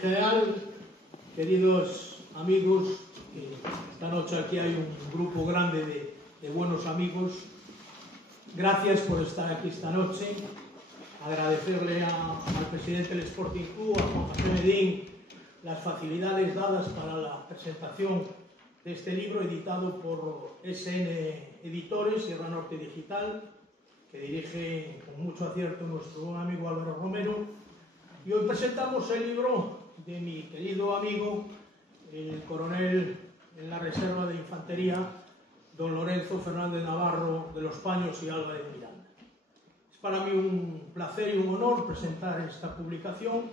En general, queridos amigos, esta noche aquí hay un grupo grande de buenos amigos. Gracias por estar aquí esta noche. Agradecerle al presidente del Sporting Club, a Juan José Medín, las facilidades dadas para la presentación de este libro editado por SN Editores, Sierra Norte Digital, que dirige con mucho acierto nuestro buen amigo Álvaro Romero. Y hoy presentamos el libro de mi querido amigo, el coronel en la Reserva de Infantería, don Lorenzo Fernández Navarro de los Paños y Álvarez de Miranda. Es para mí un placer y un honor presentar esta publicación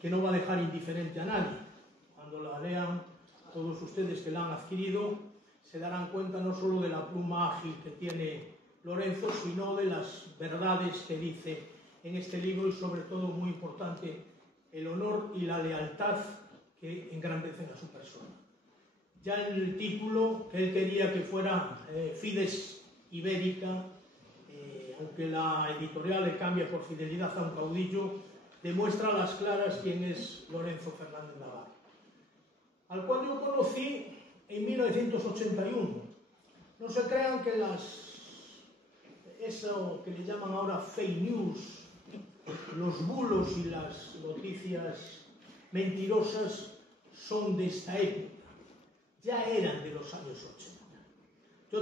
que no va a dejar indiferente a nadie. Cuando la lean todos ustedes que la han adquirido, se darán cuenta no solo de la pluma ágil que tiene Lorenzo, sino de las verdades que dice en este libro y, sobre todo, muy importante, el honor y la lealtad que engrandecen a su persona. Ya en el título, que él quería que fuera Fides Ibérica, aunque la editorial le cambia por Fidelidad a un caudillo, demuestra a las claras quién es Lorenzo Fernández Navarro, al cual yo conocí en 1981. No se crean que eso que le llaman ahora fake news, los bulos y las noticias mentirosas son de esta época, ya eran de los años 80. Yo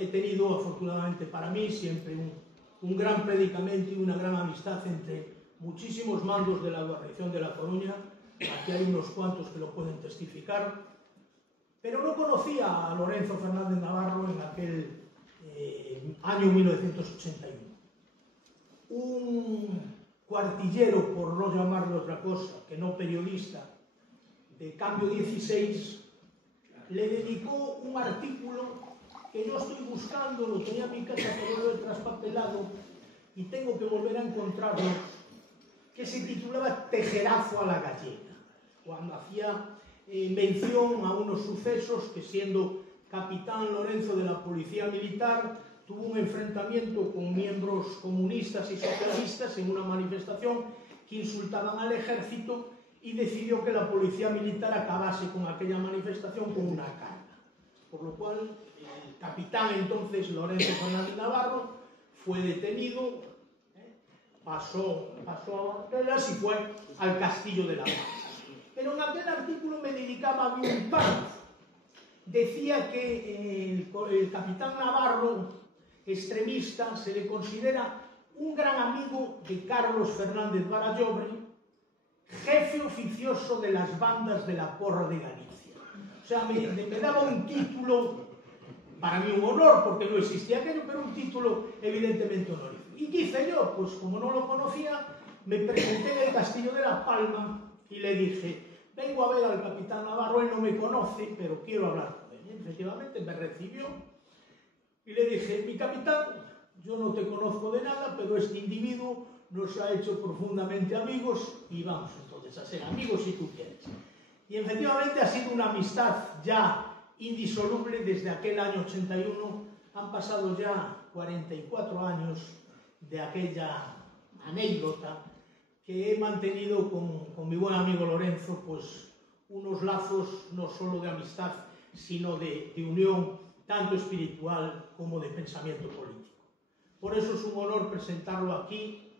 he tenido, afortunadamente para mí, siempre un gran predicamento y una gran amistad entre muchísimos mandos de la guarnición de La Coruña. Aquí hay unos cuantos que lo pueden testificar, pero no conocía a Lorenzo Fernández Navarro en aquel año 1981. Un cuartillero, por no llamarle otra cosa, que no periodista, de Cambio 16, le dedicó un artículo que yo estoy buscando, lo tenía en mi casa, pero lo he traspapelado y tengo que volver a encontrarlo, que se titulaba Tejerazo a la gallega, cuando hacía mención a unos sucesos que, siendo capitán Lorenzo de la Policía Militar, tuvo un enfrentamiento con miembros comunistas y socialistas en una manifestación que insultaban al ejército, y decidió que la Policía Militar acabase con aquella manifestación con una carga. Por lo cual, el capitán entonces, Lorenzo Fernández Navarro, fue detenido, pasó a Barcelas y fue al Castillo de la Paz. Pero en aquel artículo me dedicaba a mí un párrafo. Decía que el capitán Navarro, extremista, se le considera un gran amigo de Carlos Fernández Barallobre, jefe oficioso de las bandas de la Porra de Galicia. O sea, me daba un título, para mí un honor, porque no existía aquello, pero un título evidentemente honorífico. ¿Y qué hice yo? Pues como no lo conocía, me presenté en el Castillo de La Palma y le dije: vengo a ver al capitán Navarro, él no me conoce, pero quiero hablar con él. Y efectivamente me recibió y le dije: mi capitán, yo no te conozco de nada, pero este individuo nos ha hecho profundamente amigos y vamos entonces a ser amigos si tú quieres. Y efectivamente ha sido una amistad ya indisoluble desde aquel año 81. Han pasado ya 44 años de aquella anécdota que he mantenido con mi buen amigo Lorenzo, pues unos lazos no solo de amistad, sino de unión tanto espiritual como de pensamiento político. Por eso es un honor presentarlo aquí.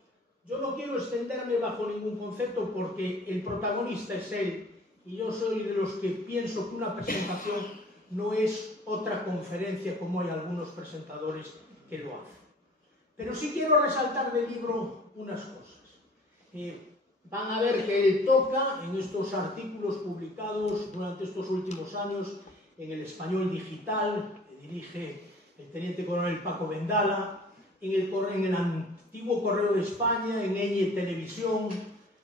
Yo no quiero extenderme bajo ningún concepto porque el protagonista es él, y yo soy de los que pienso que una presentación no es otra conferencia como hay algunos presentadores que lo hacen. Pero sí quiero resaltar del libro unas cosas. Van a ver que él toca en estos artículos publicados durante estos últimos años en El Español Digital, que dirige el teniente coronel Paco Vendala, en el antiguo Correo de España, en Eñe Televisión,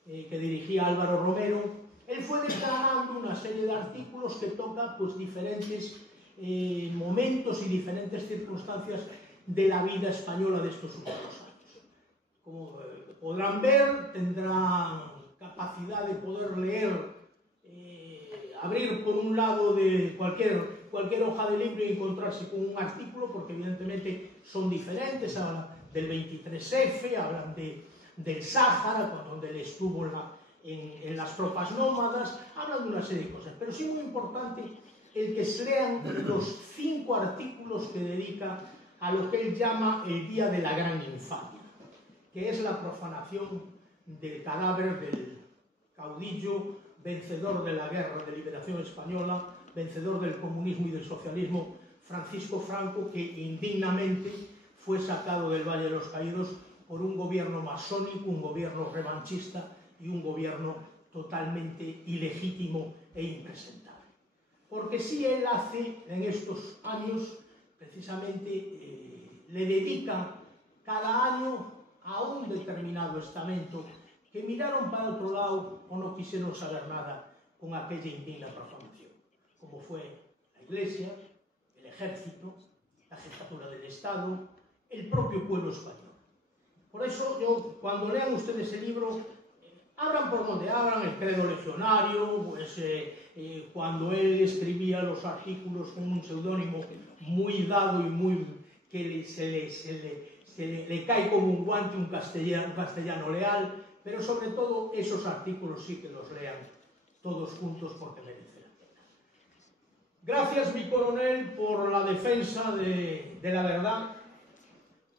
que dirigía Álvaro Romero. Él fue declarando una serie de artículos que toca pues diferentes momentos y diferentes circunstancias de la vida española de estos últimos años. Como podrán ver, tendrán capacidad de poder leer, abrir por un lado de cualquier hoja de libro y encontrarse con un artículo, porque evidentemente son diferentes. Hablan del 23F, hablan del Sáhara, donde él estuvo en las tropas nómadas, hablan de una serie de cosas, pero sí muy importante el que se lean los 5 artículos que dedica a lo que él llama el Día de la Gran Infamia, que es la profanación del cadáver del caudillo vencedor de la Guerra de Liberación Española, vencedor del comunismo y del socialismo, Francisco Franco, que indignamente fue sacado del Valle de los Caídos por un gobierno masónico, un gobierno revanchista y un gobierno totalmente ilegítimo e impresentable. Porque si él hace en estos años, precisamente, le dedica cada año a un determinado estamento que miraron para otro lado o no quisieron saber nada con aquella indigna profanación, como fue la Iglesia, el Ejército, la Jefatura del Estado, el propio pueblo español. Por eso yo, cuando lean ustedes el libro, abran por donde abran, el credo legionario, pues cuando él escribía los artículos con un seudónimo muy dado y muy que le cae como un guante, un castellano leal, pero sobre todo esos artículos sí que los lean todos juntos porque merece la pena. Gracias, mi coronel, por la defensa de la verdad,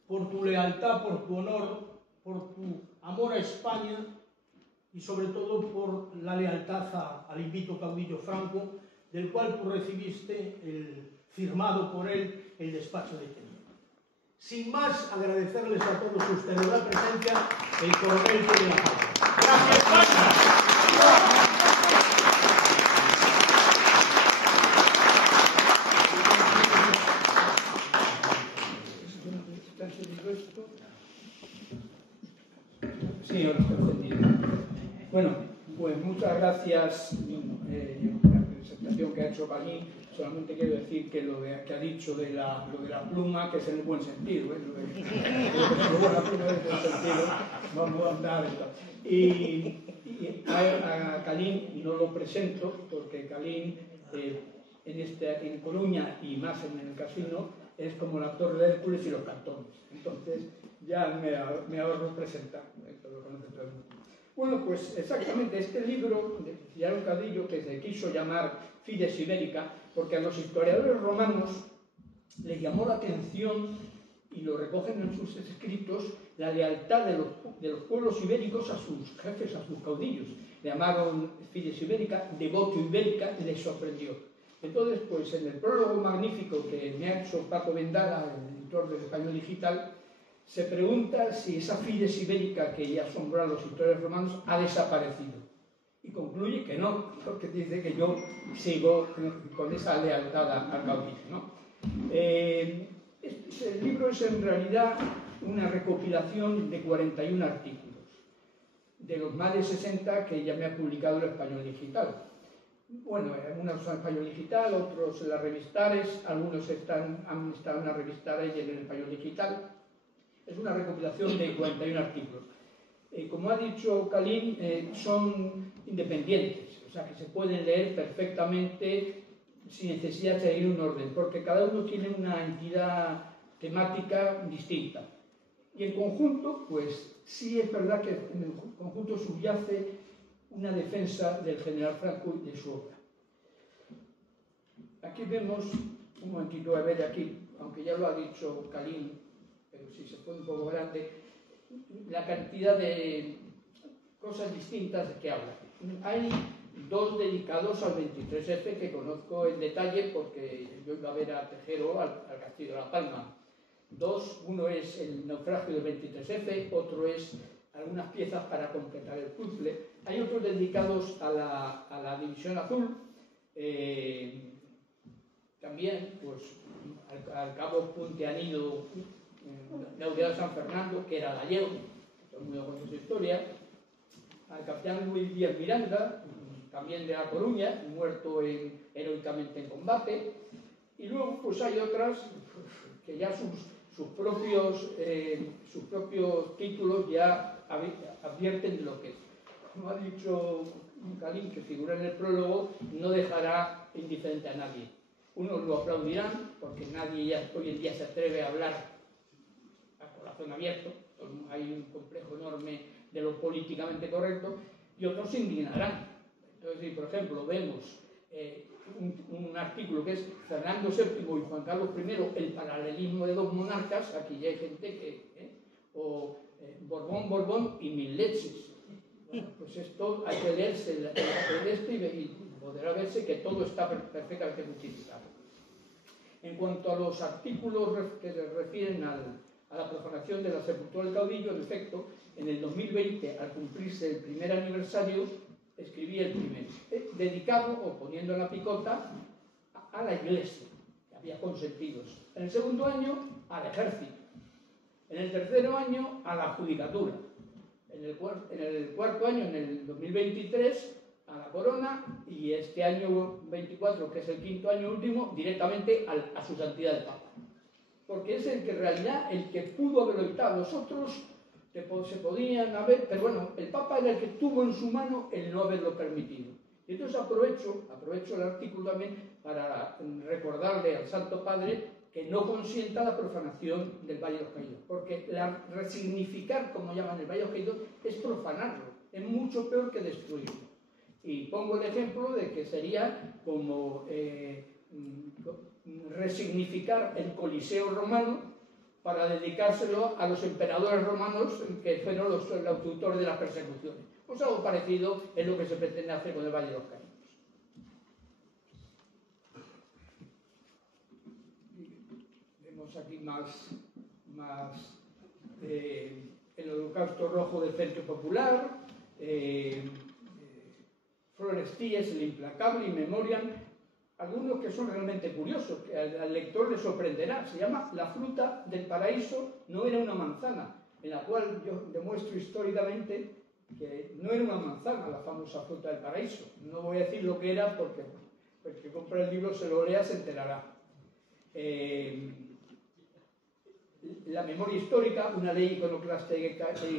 por tu lealtad, por tu honor, por tu amor a España y sobre todo por la lealtad al invito caudillo Franco, del cual tú recibiste firmado por él el despacho de teniente. Sin más, agradecerles a todos ustedes la presencia, el coronel de la palabra. ¡Gracias, España! Sí, ahora está entendido. Bueno, pues muchas gracias por la presentación que ha hecho Calín. Solamente quiero decir que lo que ha dicho de lo de la pluma, que es en el buen sentido, lo de la pluma es en el buen sentido, vamos a andar. Y a Calín no lo presento porque Calín en Coruña y más en el casino es como la Torre de Hércules y los cantones. Entonces ya me ahorro presentar, esto lo conoce todo el mundo. Bueno, pues exactamente este libro de Ciarón Cadillo, que se quiso llamar Fides Ibérica, porque a los historiadores romanos les llamó la atención, y lo recogen en sus escritos, la lealtad de los pueblos ibéricos a sus jefes, a sus caudillos. Le llamaron Fides Ibérica, devoto ibérica, les sorprendió. Entonces, pues en el prólogo magnífico que me ha hecho Paco Vendala, el editor del Español Digital, se pregunta si esa Fides Ibérica que ya asombró a los historiadores romanos ha desaparecido. Y concluye que no, porque dice que yo sigo con esa lealtad al caudillo, ¿no? El libro es en realidad una recopilación de 41 artículos, de los más de 60 que ya me ha publicado el Español Digital. Bueno, algunos son Español Digital, otros en las revistares, algunos han estado en la Revistares y en el Español Digital. Es una recopilación de 41 artículos. Como ha dicho Calín, son independientes, o sea que se pueden leer perfectamente sin necesidad de seguir un orden, porque cada uno tiene una entidad temática distinta. Y en conjunto, pues sí es verdad que en el conjunto subyace una defensa del general Franco y de su obra. Aquí vemos, un momentito a ver aquí, aunque ya lo ha dicho Calín, pero si se pone un poco grande, la cantidad de cosas distintas de que habla. Hay dos dedicados al 23F que conozco en detalle porque yo iba a ver a Tejero al Castillo de la Palma. Uno es el naufragio del 23F, otro es algunas piezas para completar el puzzle. Hay otros dedicados a la División Azul, también pues, al cabo Punteanido Laureado San Fernando, que era gallego, todo el mundo conoce su historia, al capitán Luis Díaz Miranda, también de La Coruña, muerto heroicamente en combate, y luego pues hay otras que ya sus propios títulos ya advierten de lo que es. Como ha dicho Calín, que figura en el prólogo, no dejará indiferente a nadie. Unos lo aplaudirán, porque nadie ya hoy en día se atreve a hablar a corazón abierto, hay un complejo enorme de lo políticamente correcto, y otros se indignarán. Entonces, si por ejemplo vemos un artículo que es Fernando VII y Juan Carlos I, el paralelismo de dos monarcas, aquí ya hay gente que... o Borbón y mil leches. Bueno, pues esto hay que leerse el esto y podrá verse que todo está perfectamente justificado. En cuanto a los artículos que se refieren a la profanación de la sepultura del caudillo, en efecto, en el 2020, al cumplirse el primer aniversario, escribí el primero, dedicado, o poniendo en la picota, a la Iglesia, que había consentidos. En el segundo año, al ejército. En el tercer año, a la judicatura. En el cuarto año, en el 2023, a la corona, y este año 24, que es el quinto año último, directamente a su santidad el Papa. Porque es el que en realidad, el que pudo haberlo evitado. Los otros se podían haber, pero bueno, el Papa era el que tuvo en su mano el no haberlo permitido. Y entonces aprovecho el artículo también para recordarle al Santo Padre que no consienta la profanación del Valle de los Caídos, porque resignificar, como llaman el Valle de los Caídos, es profanarlo, es mucho peor que destruirlo. Y pongo el ejemplo de que sería como resignificar el Coliseo romano para dedicárselo a los emperadores romanos que fueron los autores de las persecuciones. Pues algo parecido es lo que se pretende hacer con el Valle de los Caídos. Aquí más el Holocausto Rojo del Frente Popular, Florestíes, el Implacable y Memoriam, algunos que son realmente curiosos, que al lector le sorprenderá. Se llama La fruta del paraíso no era una manzana, en la cual yo demuestro históricamente que no era una manzana la famosa fruta del paraíso. No voy a decir lo que era porque el que compra el libro se lo lea, se enterará. La memoria histórica, una ley iconoclasta y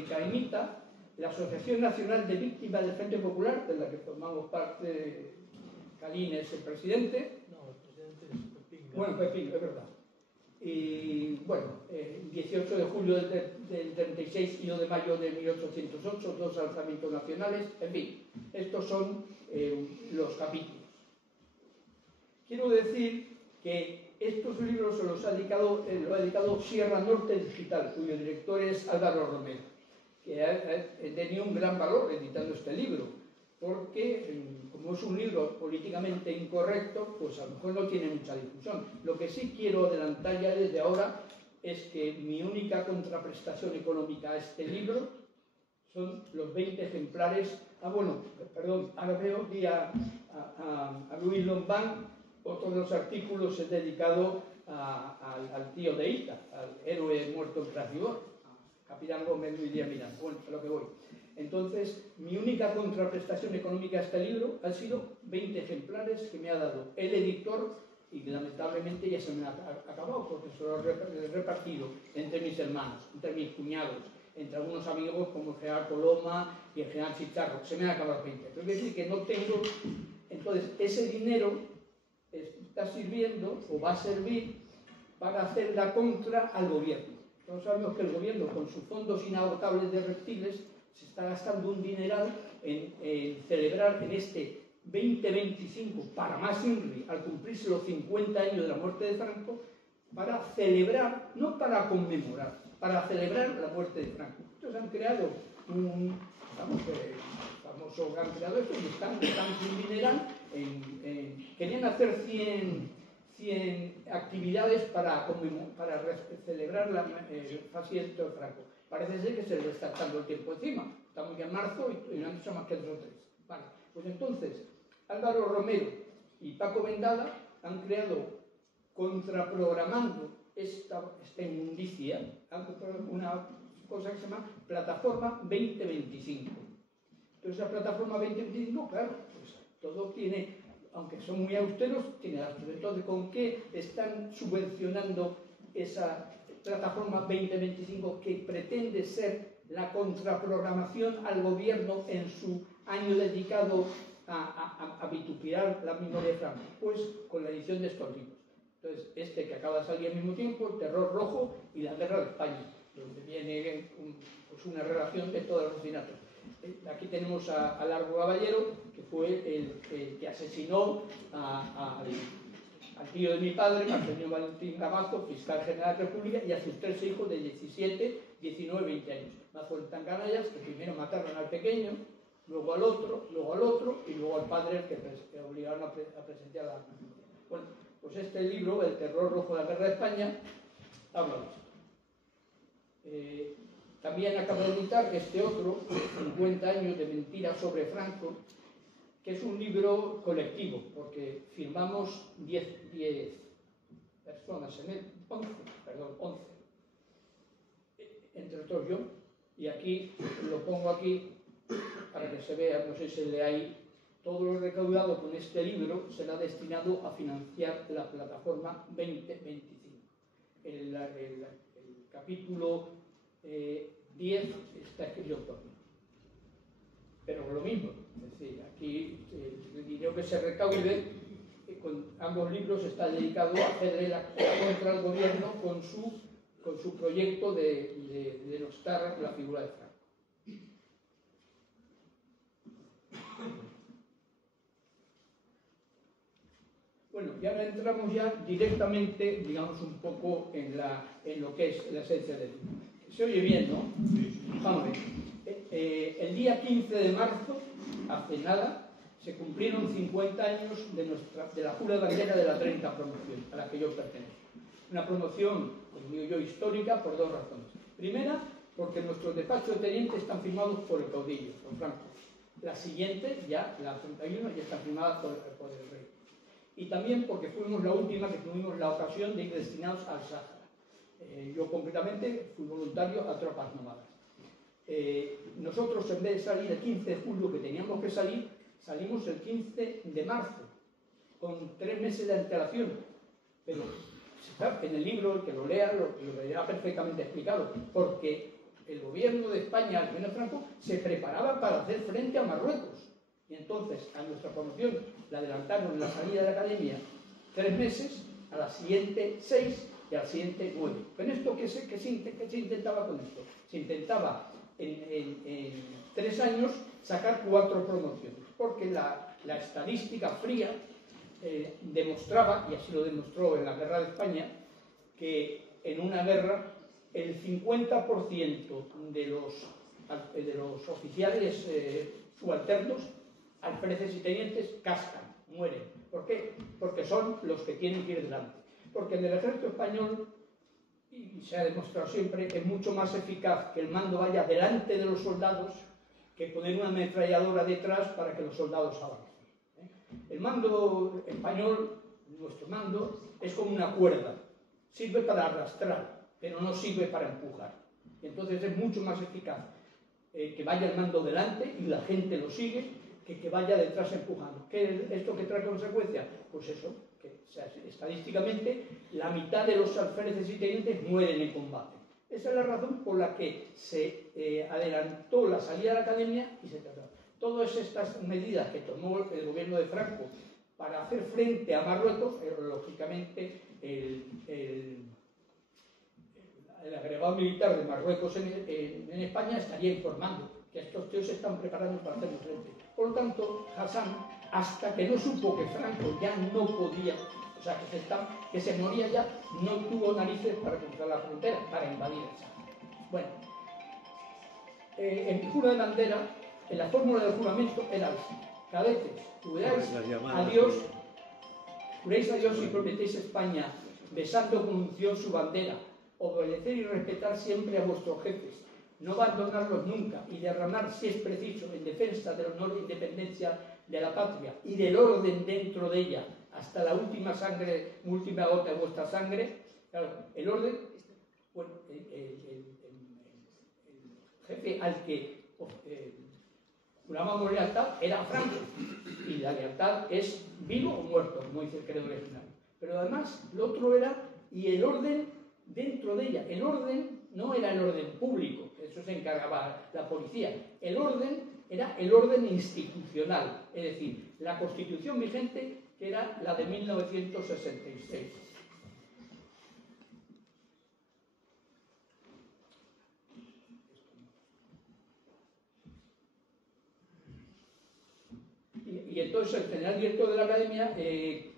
caimita, la Asociación Nacional de Víctimas del Frente Popular, de la que formamos parte, Calín es el presidente. No, el presidente es Pepín. Bueno, Pepín, es verdad. Y bueno, 18 de julio del 36 y 1 de mayo de 1808, dos alzamientos nacionales, en fin, estos son los capítulos. Quiero decir que estos libros se los ha dedicado, lo ha dedicado Sierra Norte Digital, cuyo director es Álvaro Romero, que ha tenido un gran valor editando este libro, porque como es un libro políticamente incorrecto, pues a lo mejor no tiene mucha difusión. Lo que sí quiero adelantar ya desde ahora es que mi única contraprestación económica a este libro son los 20 ejemplares. Ahora veo a Luis Lombán. Otro de los artículos es dedicado al tío de Ita, al héroe muerto en Cracibor, Capitán Gómez Luis Díaz Miranda. Bueno, a lo que voy. Entonces, mi única contraprestación económica a este libro han sido 20 ejemplares que me ha dado el editor y lamentablemente ya se me ha acabado porque se lo he repartido entre mis hermanos, entre mis cuñados, entre algunos amigos como el general Coloma y el general Chicharro. Se me han acabado 20. Pero quiere decir que no tengo... Entonces, ese dinero está sirviendo o va a servir para hacer la contra al gobierno. Todos sabemos que el gobierno, con sus fondos inagotables de reptiles, se está gastando un dineral en celebrar en este 2025, para más INRI, al cumplirse los 50 años de la muerte de Franco, para celebrar, no para conmemorar, para celebrar la muerte de Franco. Entonces han creado un famoso gran creador y están un dineral querían hacer 100 actividades para celebrar el fallecimiento de Franco. Parece ser que se les está echando el tiempo encima. Estamos ya en marzo y no han hecho más que 2 o 3. Vale. Pues entonces, Álvaro Romero y Paco Vendala han creado, contraprogramando esta inmundicia, una cosa que se llama Plataforma 2025. Entonces, la Plataforma 2025, claro, pues todo tiene, aunque son muy austeros, tiene gastos. Entonces, ¿con qué están subvencionando esa Plataforma 2025 que pretende ser la contraprogramación al gobierno en su año dedicado a vituperar la memoria de Franco? Pues con la edición de estos libros. Entonces, este que acaba de salir al mismo tiempo, El Terror Rojo y La Guerra de España, donde viene pues una relación de todos los asesinatos. Aquí tenemos a Largo Caballero, que fue el que asesinó al tío de mi padre, Marcelino Valentín Gamazo, fiscal general de la República, y a sus 3 hijos de 17, 19 y 20 años. Más fueron tan canallas que primero mataron al pequeño, luego al otro, y luego al padre, que obligaron a presenciar la... Bueno, pues este libro, El terror rojo de la guerra de España, habla de esto. También acabo de editar este otro, 50 años de mentiras sobre Franco, que es un libro colectivo, porque firmamos 10 personas en él, 11, entre todos yo, y aquí lo pongo aquí para que se vea, no sé si se lee ahí. Todo lo recaudado con este libro será destinado a financiar la plataforma 2025. El capítulo 10 está escrito por mí. Pero lo mismo, es decir, aquí el dinero que se recaude con ambos libros está dedicado a hacerle la contra al gobierno con su proyecto de denostar la figura de Franco. Bueno, y ahora entramos ya directamente, digamos, un poco en lo que es la esencia del libro. Se oye bien, ¿no? Vamos a ver. El día 15 de marzo, hace nada, se cumplieron 50 años de la jura de bandera de la 30 promoción, a la que yo pertenezco. Una promoción, como digo yo, histórica por 2 razones. Primera, porque nuestros despachos de teniente están firmados por el caudillo, por Franco. La siguiente, ya, la 31, ya está firmada por el rey. Y también porque fuimos la última que tuvimos la ocasión de ir destinados al Sáhara. Yo concretamente fui voluntario a tropas nómadas. Nosotros, en vez de salir el 15 de julio que teníamos que salir, salimos el 15 de marzo, con 3 meses de antelación. Pero en el libro, el que lo lea, lo verá perfectamente explicado, porque el gobierno de España, al menos Franco, se preparaba para hacer frente a Marruecos. Y entonces a nuestra promoción la adelantaron en la salida de la academia 3 meses, a la siguiente 6 y a la siguiente 9. ¿Con esto qué se intentaba con esto? Se intentaba en 3 años sacar 4 promociones, porque la estadística fría demostraba, y así lo demostró en la guerra de España, que en una guerra el 50% de los oficiales subalternos, alfereces y tenientes, cascan, mueren. ¿Por qué? Porque son los que tienen que ir delante. Porque en el ejército español, y se ha demostrado siempre, es mucho más eficaz que el mando vaya delante de los soldados que poner una ametralladora detrás para que los soldados avancen. El mando español, nuestro mando, es como una cuerda. Sirve para arrastrar, pero no sirve para empujar. Entonces es mucho más eficaz que vaya el mando delante y la gente lo sigue, que vaya detrás empujando. ¿Qué es esto que trae consecuencia? Pues eso, que o sea, estadísticamente la mitad de los alféreces y tenientes mueren en combate. Esa es la razón por la que se adelantó la salida de la academia y se trató. Todas estas medidas que tomó el gobierno de Franco para hacer frente a Marruecos, lógicamente el agregado militar de Marruecos en España estaría informando que estos tíos se están preparando para hacer frente. Por lo tanto, Hassan, hasta que no supo que Franco ya no podía, o sea, que se moría ya, no tuvo narices para cruzar la frontera, para invadir el Sáhara. Bueno, en mi jura de bandera, en la fórmula del juramento era así: cadetes, juráis a Dios y prometéis España, besando con unción su bandera, obedecer y respetar siempre a vuestros jefes, no abandonarlos nunca y derramar, si es preciso, en defensa del honor e independencia de la patria y del orden dentro de ella, hasta la última gota de vuestra sangre. Claro, el orden, bueno, el jefe al que jurábamos lealtad era Franco, y la lealtad es vivo o muerto, como dice el credo original. Pero además, lo otro era, y el orden dentro de ella. El orden no era el orden público, eso se encargaba la policía. El orden era el orden institucional, es decir, la Constitución vigente, que era la de 1966. entonces el general director de la academia,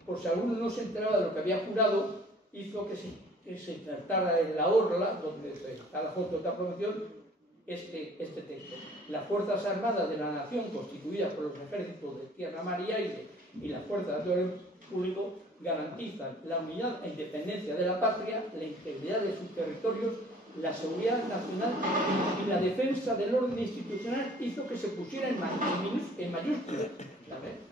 por si alguno no se enteraba de lo que había jurado, hizo que se insertara en la orla, donde está la foto de esta promoción, este texto. Las Fuerzas Armadas de la Nación, constituidas por los ejércitos de tierra, mar y aire, y las fuerzas de orden público, garantizan la unidad e independencia de la patria, la integridad de sus territorios, la seguridad nacional y la defensa del orden institucional. Hizo que se pusiera en mayúsculas,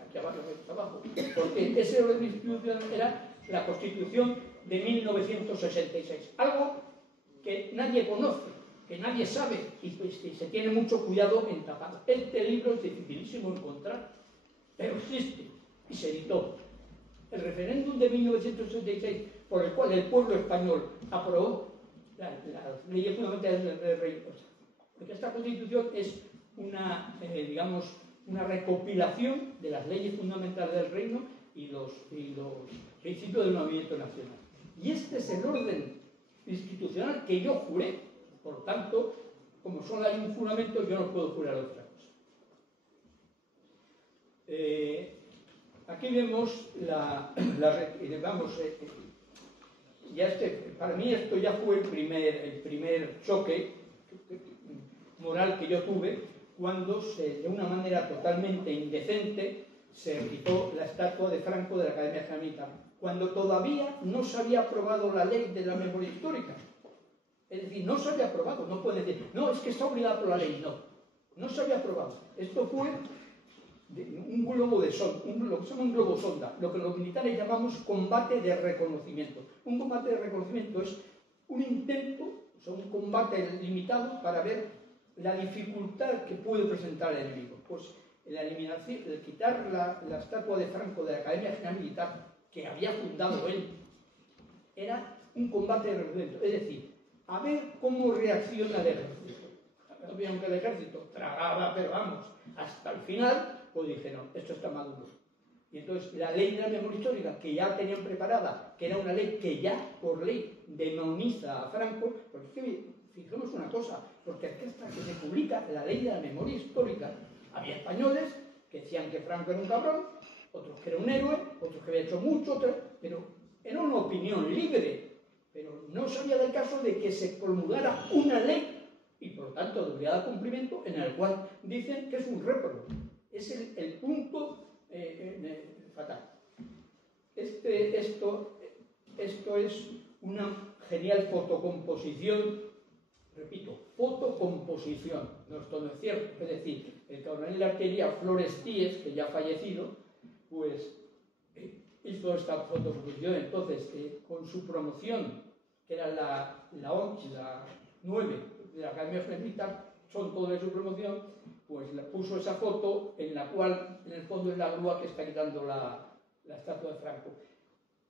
aquí abajo, porque ese orden institucional era la Constitución de 1966, algo que nadie conoce, que nadie sabe, y pues que se tiene mucho cuidado en tapar. Este libro es dificilísimo encontrar, pero existe y se editó. El referéndum de 1966, por el cual el pueblo español aprobó las leyes fundamentales del reino. Porque esta Constitución es una, digamos, una recopilación de las leyes fundamentales del reino y los principios del movimiento nacional. Y este es el orden institucional que yo juré. Por lo tanto, como solo hay un juramento, yo no puedo jurar otra cosa. Aquí vemos para mí esto ya fue el primer choque moral que yo tuve cuando de una manera totalmente indecente se quitó la estatua de Franco de la Academia General Militar, cuando todavía no se había aprobado la ley de la memoria histórica. Es decir, no se había aprobado. No pueden decir, no, es que está obligado por la ley. No se había aprobado. Esto fue un globo de sonda, lo que se llama un globo sonda, lo que los militares llamamos combate de reconocimiento. Un combate de reconocimiento es un intento, o sea, un combate limitado para ver la dificultad que puede presentar el enemigo. Pues el quitar la estatua de Franco de la Academia General Militar, que había fundado él, era un combate de reconocimiento. Es decir, a ver cómo reacciona el ejército. Aunque el ejército tragaba, pero vamos, hasta el final, pues dije, no, esto está maduro. Y entonces la ley de la memoria histórica, que ya tenían preparada, que era una ley que ya por ley demoniza a Franco, porque fijemos una cosa, porque hasta que se publica la ley de la memoria histórica, había españoles que decían que Franco era un cabrón, otros que era un héroe, otros que había hecho mucho, pero era una opinión libre. Pero no se había del caso de que se promulgara una ley y por lo tanto de obligado cumplimiento, en el cual dicen que es un réprobo. Es el punto fatal. Esto es una genial fotocomposición, repito, fotocomposición. No, esto no es cierto. Es decir, el coronel de artillería Flores Tíes, que ya ha fallecido, pues hizo esta fotocomposición. Entonces, con su promoción, que era la 8, la 9 de la Academia Militar, son todo de su promoción, pues le puso esa foto en la cual, en el fondo, es la grúa que está quitando la estatua de Franco.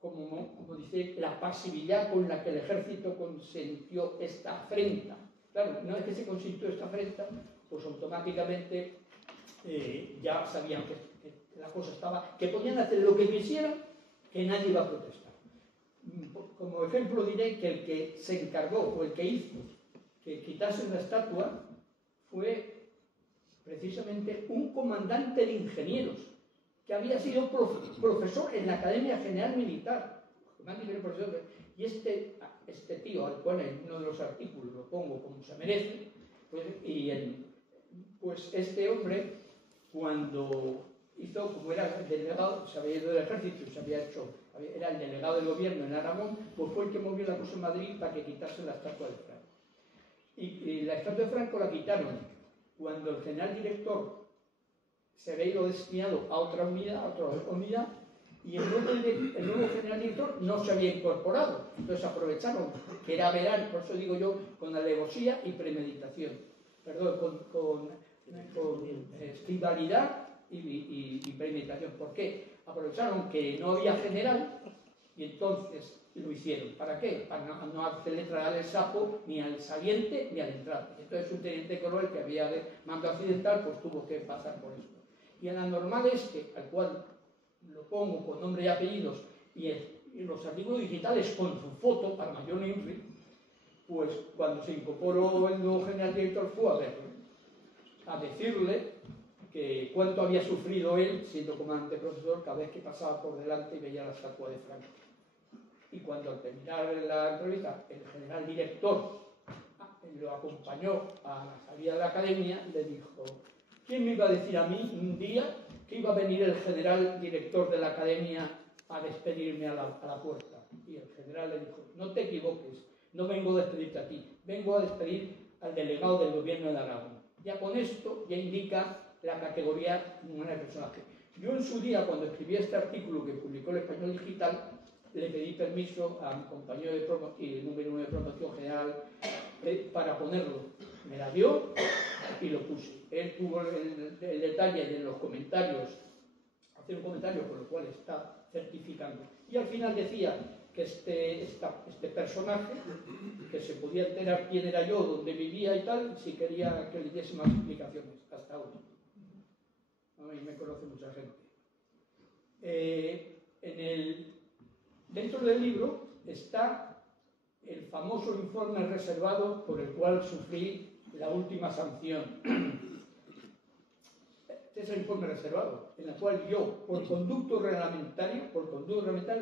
Como dice, la pasividad con la que el ejército consintió esta afrenta. Claro, una vez que se consintió esta afrenta, pues automáticamente ya sabían que la cosa estaba, que podían hacer lo que quisieran, que nadie iba a protestar. Como ejemplo diré que el que se encargó o el que hizo que quitasen la estatua fue precisamente un comandante de ingenieros que había sido profesor en la Academia General Militar. Y este tío, al cual en uno de los artículos lo pongo como se merece, pues este hombre, cuando hizo, como era delegado, se había ido del ejército, era el delegado del gobierno en Aragón, pues fue el que movió la cosa en Madrid para que quitase la estatua de Franco. Y la estatua de Franco la quitaron cuando el general director se había ido destinado a otra unidad, y el nuevo general director no se había incorporado. Entonces aprovecharon que era verano, por eso digo yo, con alevosía y premeditación. Perdón, con esquivalidad y premeditación. ¿Por qué? Aprovecharon que no había general y entonces lo hicieron. ¿Para qué? Para no hacerle tragar el sapo ni al saliente ni al entrante. Entonces un teniente coronel que había de mando occidental pues tuvo que pasar por eso. Y el anormal al cual lo pongo con nombre y apellidos y los artículos digitales con su foto para mayor influencia, pues cuando se incorporó el nuevo general director fue a verlo, a decirle que cuánto había sufrido él, siendo comandante profesor, cada vez que pasaba por delante y veía la estatua de Franco. Y cuando al terminar la entrevista, el general director lo acompañó a la salida de la academia, le dijo: ¿quién me iba a decir a mí un día que iba a venir el general director de la academia a despedirme a la puerta? Y el general le dijo: no te equivoques, no vengo a despedirte a ti, vengo a despedir al delegado del gobierno de Aragón. Ya con esto ya indica la categoría humana del personaje. Yo en su día, cuando escribí este artículo que publicó el Español Digital, le pedí permiso a mi compañero de número 1 de promoción general para ponerlo. Me la dio y lo puse. Él tuvo el detalle de los comentarios, hacer un comentario con lo cual está certificando. Y al final decía que este personaje, que se podía enterar quién era yo, dónde vivía y tal, si quería que le diese más explicaciones, hasta ahora. A mí me conoce mucha gente. Dentro del libro está el famoso informe reservado por el cual sufrí la última sanción. Este es el informe reservado, en el cual yo, por conducto reglamentario,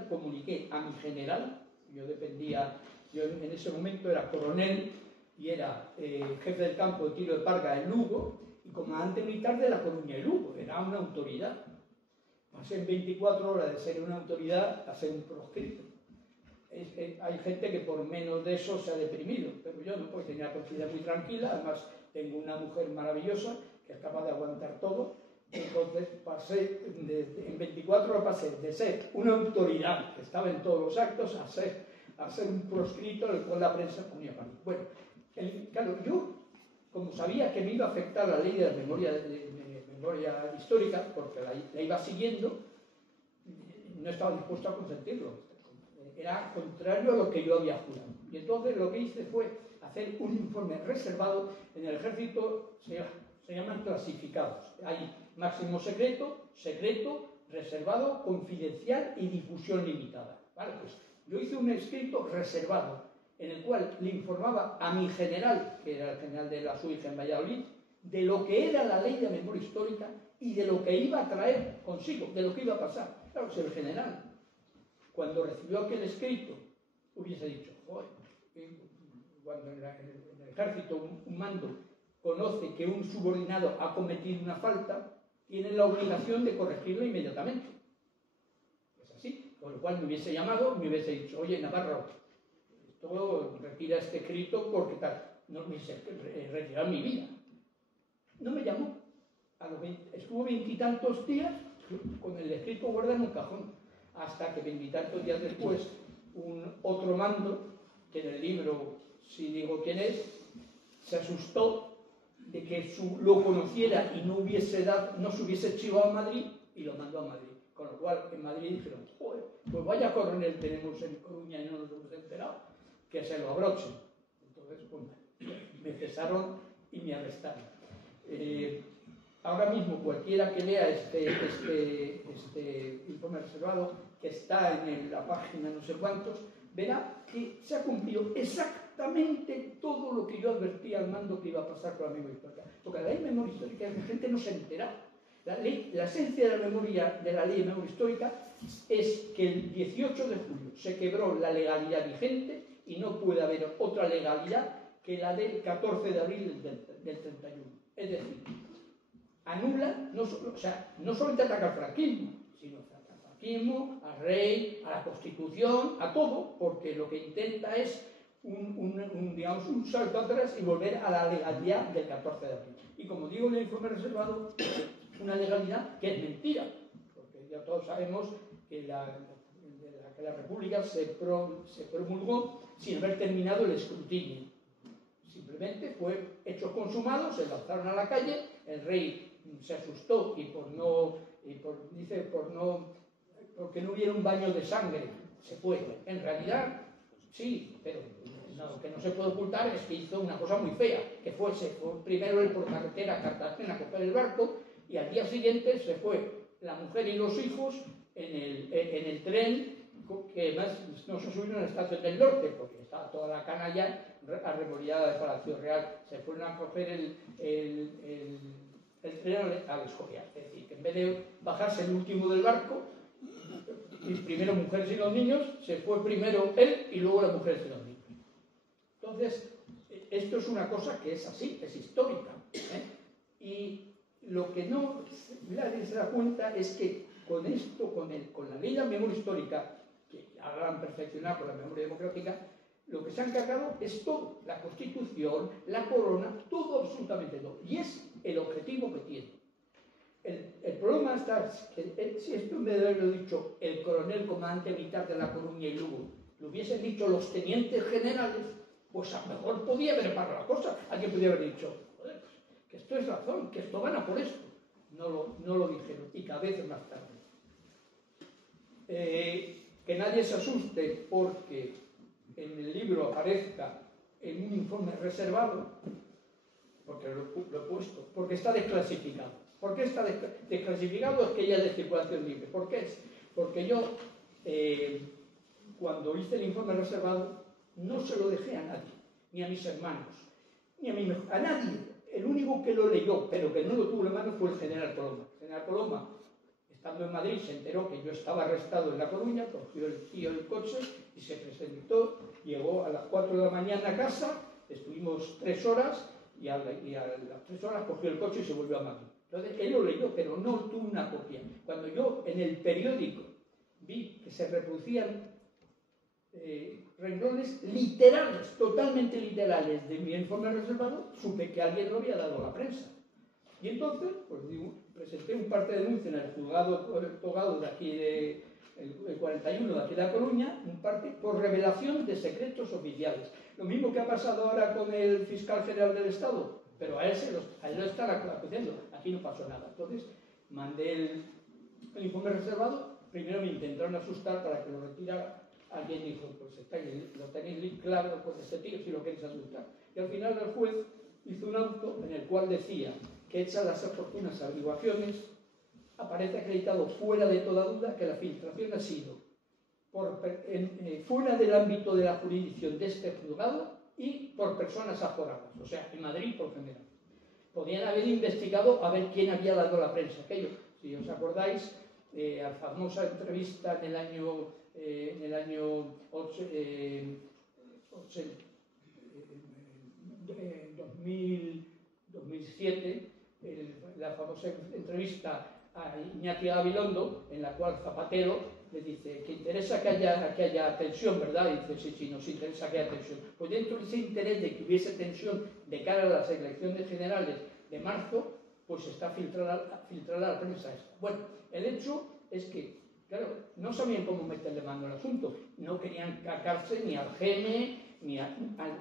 comuniqué a mi general. Yo en ese momento era coronel y era jefe del campo de tiro de parga en Lugo y comandante militar de La Coruña y Lugo. Era una autoridad. Pasé en 24 horas de ser una autoridad a ser un proscrito. Hay gente que por menos de eso se ha deprimido, pero yo no, porque tenía la conciencia muy tranquila. Además tengo una mujer maravillosa que es capaz de aguantar todo. Entonces en 24 horas pasé de ser una autoridad que estaba en todos los actos a ser un proscrito del cual la prensa ponía para mí. Bueno, claro, yo, como sabía que me iba a afectar la ley de memoria histórica, porque la iba siguiendo, no estaba dispuesto a consentirlo. Era contrario a lo que yo había jurado. Y entonces lo que hice fue hacer un informe reservado. En el ejército se llaman clasificados. Hay máximo secreto, secreto, reservado, confidencial y difusión limitada. Vale, pues yo hice un escrito reservado en el cual le informaba a mi general, que era el general de la SUIG en Valladolid, de lo que era la ley de memoria histórica y de lo que iba a traer consigo, de lo que iba a pasar. Claro, si el general, cuando recibió aquel escrito, hubiese dicho: joder, cuando en el ejército un mando conoce que un subordinado ha cometido una falta, tiene la obligación de corregirlo inmediatamente. Es así. Con lo cual me hubiese llamado, me hubiese dicho: oye, Navarro, esto retira este escrito porque tal. No me hubiese retirado mi vida. No me llamó. Estuvo 20 y tantos días con el escrito guardado en un cajón, hasta que 20 y tantos días después otro mando, que en el libro, si digo quién es, se asustó de que lo conociera y no se hubiese chivado a Madrid, y lo mandó a Madrid. Con lo cual en Madrid dijeron: joder, pues vaya coronel tenemos en Coruña y no nos hemos enterado, que se lo abrochen. Entonces, pues, me cesaron y me arrestaron. Ahora mismo cualquiera que lea este informe reservado, que está en la página no sé cuántos, verá que se ha cumplido exactamente todo lo que yo advertí al mando que iba a pasar con la memoria histórica. Porque la ley de memoria histórica, la gente no se entera. La esencia de la ley de memoria histórica es que el 18 de julio se quebró la legalidad vigente y no puede haber otra legalidad que la del 14 de abril del 31. Es decir, anula, no solamente ataca al franquismo, sino ataca al franquismo, al rey, a la Constitución, a todo, porque lo que intenta es un salto atrás y volver a la legalidad del 14 de abril. Y como digo en el informe reservado, una legalidad que es mentira, porque ya todos sabemos que la República se promulgó sin haber terminado el escrutinio. Simplemente fue hechos consumados, se lanzaron a la calle, el rey se asustó y porque no hubiera un baño de sangre, se fue. En realidad, sí, pero lo que no se puede ocultar es que hizo una cosa muy fea, que fue primero él por carretera a Cartagena a coger el barco, y al día siguiente se fue la mujer y los hijos en el tren, que además no se subieron a la estación del norte, porque estaba toda la canalla arremolillada del Palacio Real. Se fueron a coger el tren al Escorial. Es decir, que en vez de bajarse el último del barco, y primero mujeres y los niños, se fue primero él y luego las mujeres y los niños. Entonces, esto es una cosa que es así, es histórica. Y lo que no nadie se da cuenta es que con esto, con la ley de memoria histórica, que ahora han perfeccionado con la memoria democrática, lo que se han cargado es todo, la Constitución, la corona, todo, absolutamente todo. Y es el objetivo que tiene. El problema está que si esto en vez de haberlo dicho el coronel comandante militar de La Coruña y Lugo, lo hubiesen dicho los tenientes generales, pues a lo mejor podía haber parado la cosa. Alguien podía haber dicho, joder, pues, que esto es razón, que esto gana por esto. No lo dijeron, y cada vez más tarde. Que nadie se asuste porque en el libro aparezca en un informe reservado, porque lo he puesto, porque está desclasificado. ¿Por qué está desclasificado? Es que ya es de circulación libre. ¿Por qué es? Porque yo, cuando hice el informe reservado, no se lo dejé a nadie, ni a mis hermanos, ni a nadie. El único que lo leyó, pero que no lo tuvo en la mano, fue el general Coloma. El general Coloma, estando en Madrid, se enteró que yo estaba arrestado en La Coruña, cogió el tío del coche y se presentó, llegó a las 4 de la mañana a casa, estuvimos 3 horas, y a las 3 horas cogió el coche y se volvió a Madrid. Entonces, él lo leyó, pero no tuvo una copia. Cuando yo en el periódico vi que se reproducían renglones literales, totalmente literales de mi informe reservado, supe que alguien lo había dado a la prensa. Y entonces, pues presenté un parte de denuncia en el juzgado de aquí el 41 de aquí de La Coruña, un parte por revelación de secretos oficiales. Lo mismo que ha pasado ahora con el fiscal general del Estado, pero a él lo están acudiendo. Aquí no pasó nada. Entonces, mandé el informe reservado. Primero me intentaron asustar para que lo retirara. Alguien dijo, pues lo tenéis claro con este tío si lo queréis asustar. Y al final el juez hizo un auto en el cual decía que hechas las oportunas averiguaciones, aparece acreditado fuera de toda duda que la filtración ha sido fuera del ámbito de la jurisdicción de este juzgado y por personas aforadas, o sea, en Madrid por general. Podían haber investigado a ver quién había dado a la prensa aquello. Si os acordáis, a la famosa entrevista en el año 2007, la famosa entrevista a Iñaki Gabilondo, en la cual Zapatero le dice que interesa que haya tensión, ¿verdad? Y dice, sí, nos interesa que haya tensión. Pues dentro de ese interés de que hubiese tensión de cara a las elecciones generales de marzo, pues está filtrada la prensa esta. Bueno, el hecho es que, claro, no sabían cómo meterle mano al asunto. No querían cacarse ni al GM,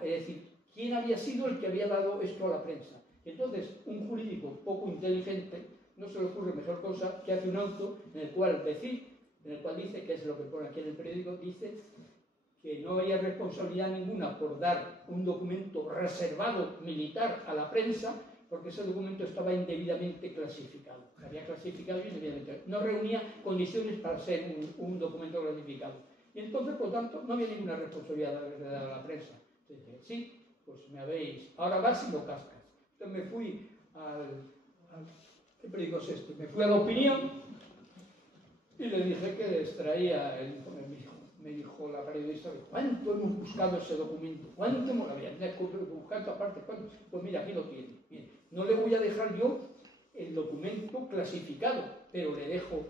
es decir, ¿quién había sido el que había dado esto a la prensa? Y entonces, un jurídico poco inteligente no se le ocurre mejor cosa que hace un auto en el cual dice, que es lo que pone aquí en el periódico, dice que no había responsabilidad ninguna por dar un documento reservado militar a la prensa, porque ese documento estaba indebidamente clasificado. Se había clasificado indebidamente. No reunía condiciones para ser un documento clasificado. Y entonces, por tanto, no había ninguna responsabilidad de dar a la prensa. Entonces, sí, pues me habéis... Ahora vas y lo cascas. Entonces me fui ¿qué periódico es este? Me fui a La Opinión y le dije que les traía el informe. Me dijo la periodista, ¿cuánto hemos buscado ese documento? ¿Cuánto hemos buscado aparte? ¿Cuánto? Pues mira, aquí lo tiene. Bien. No le voy a dejar yo el documento clasificado, pero le dejo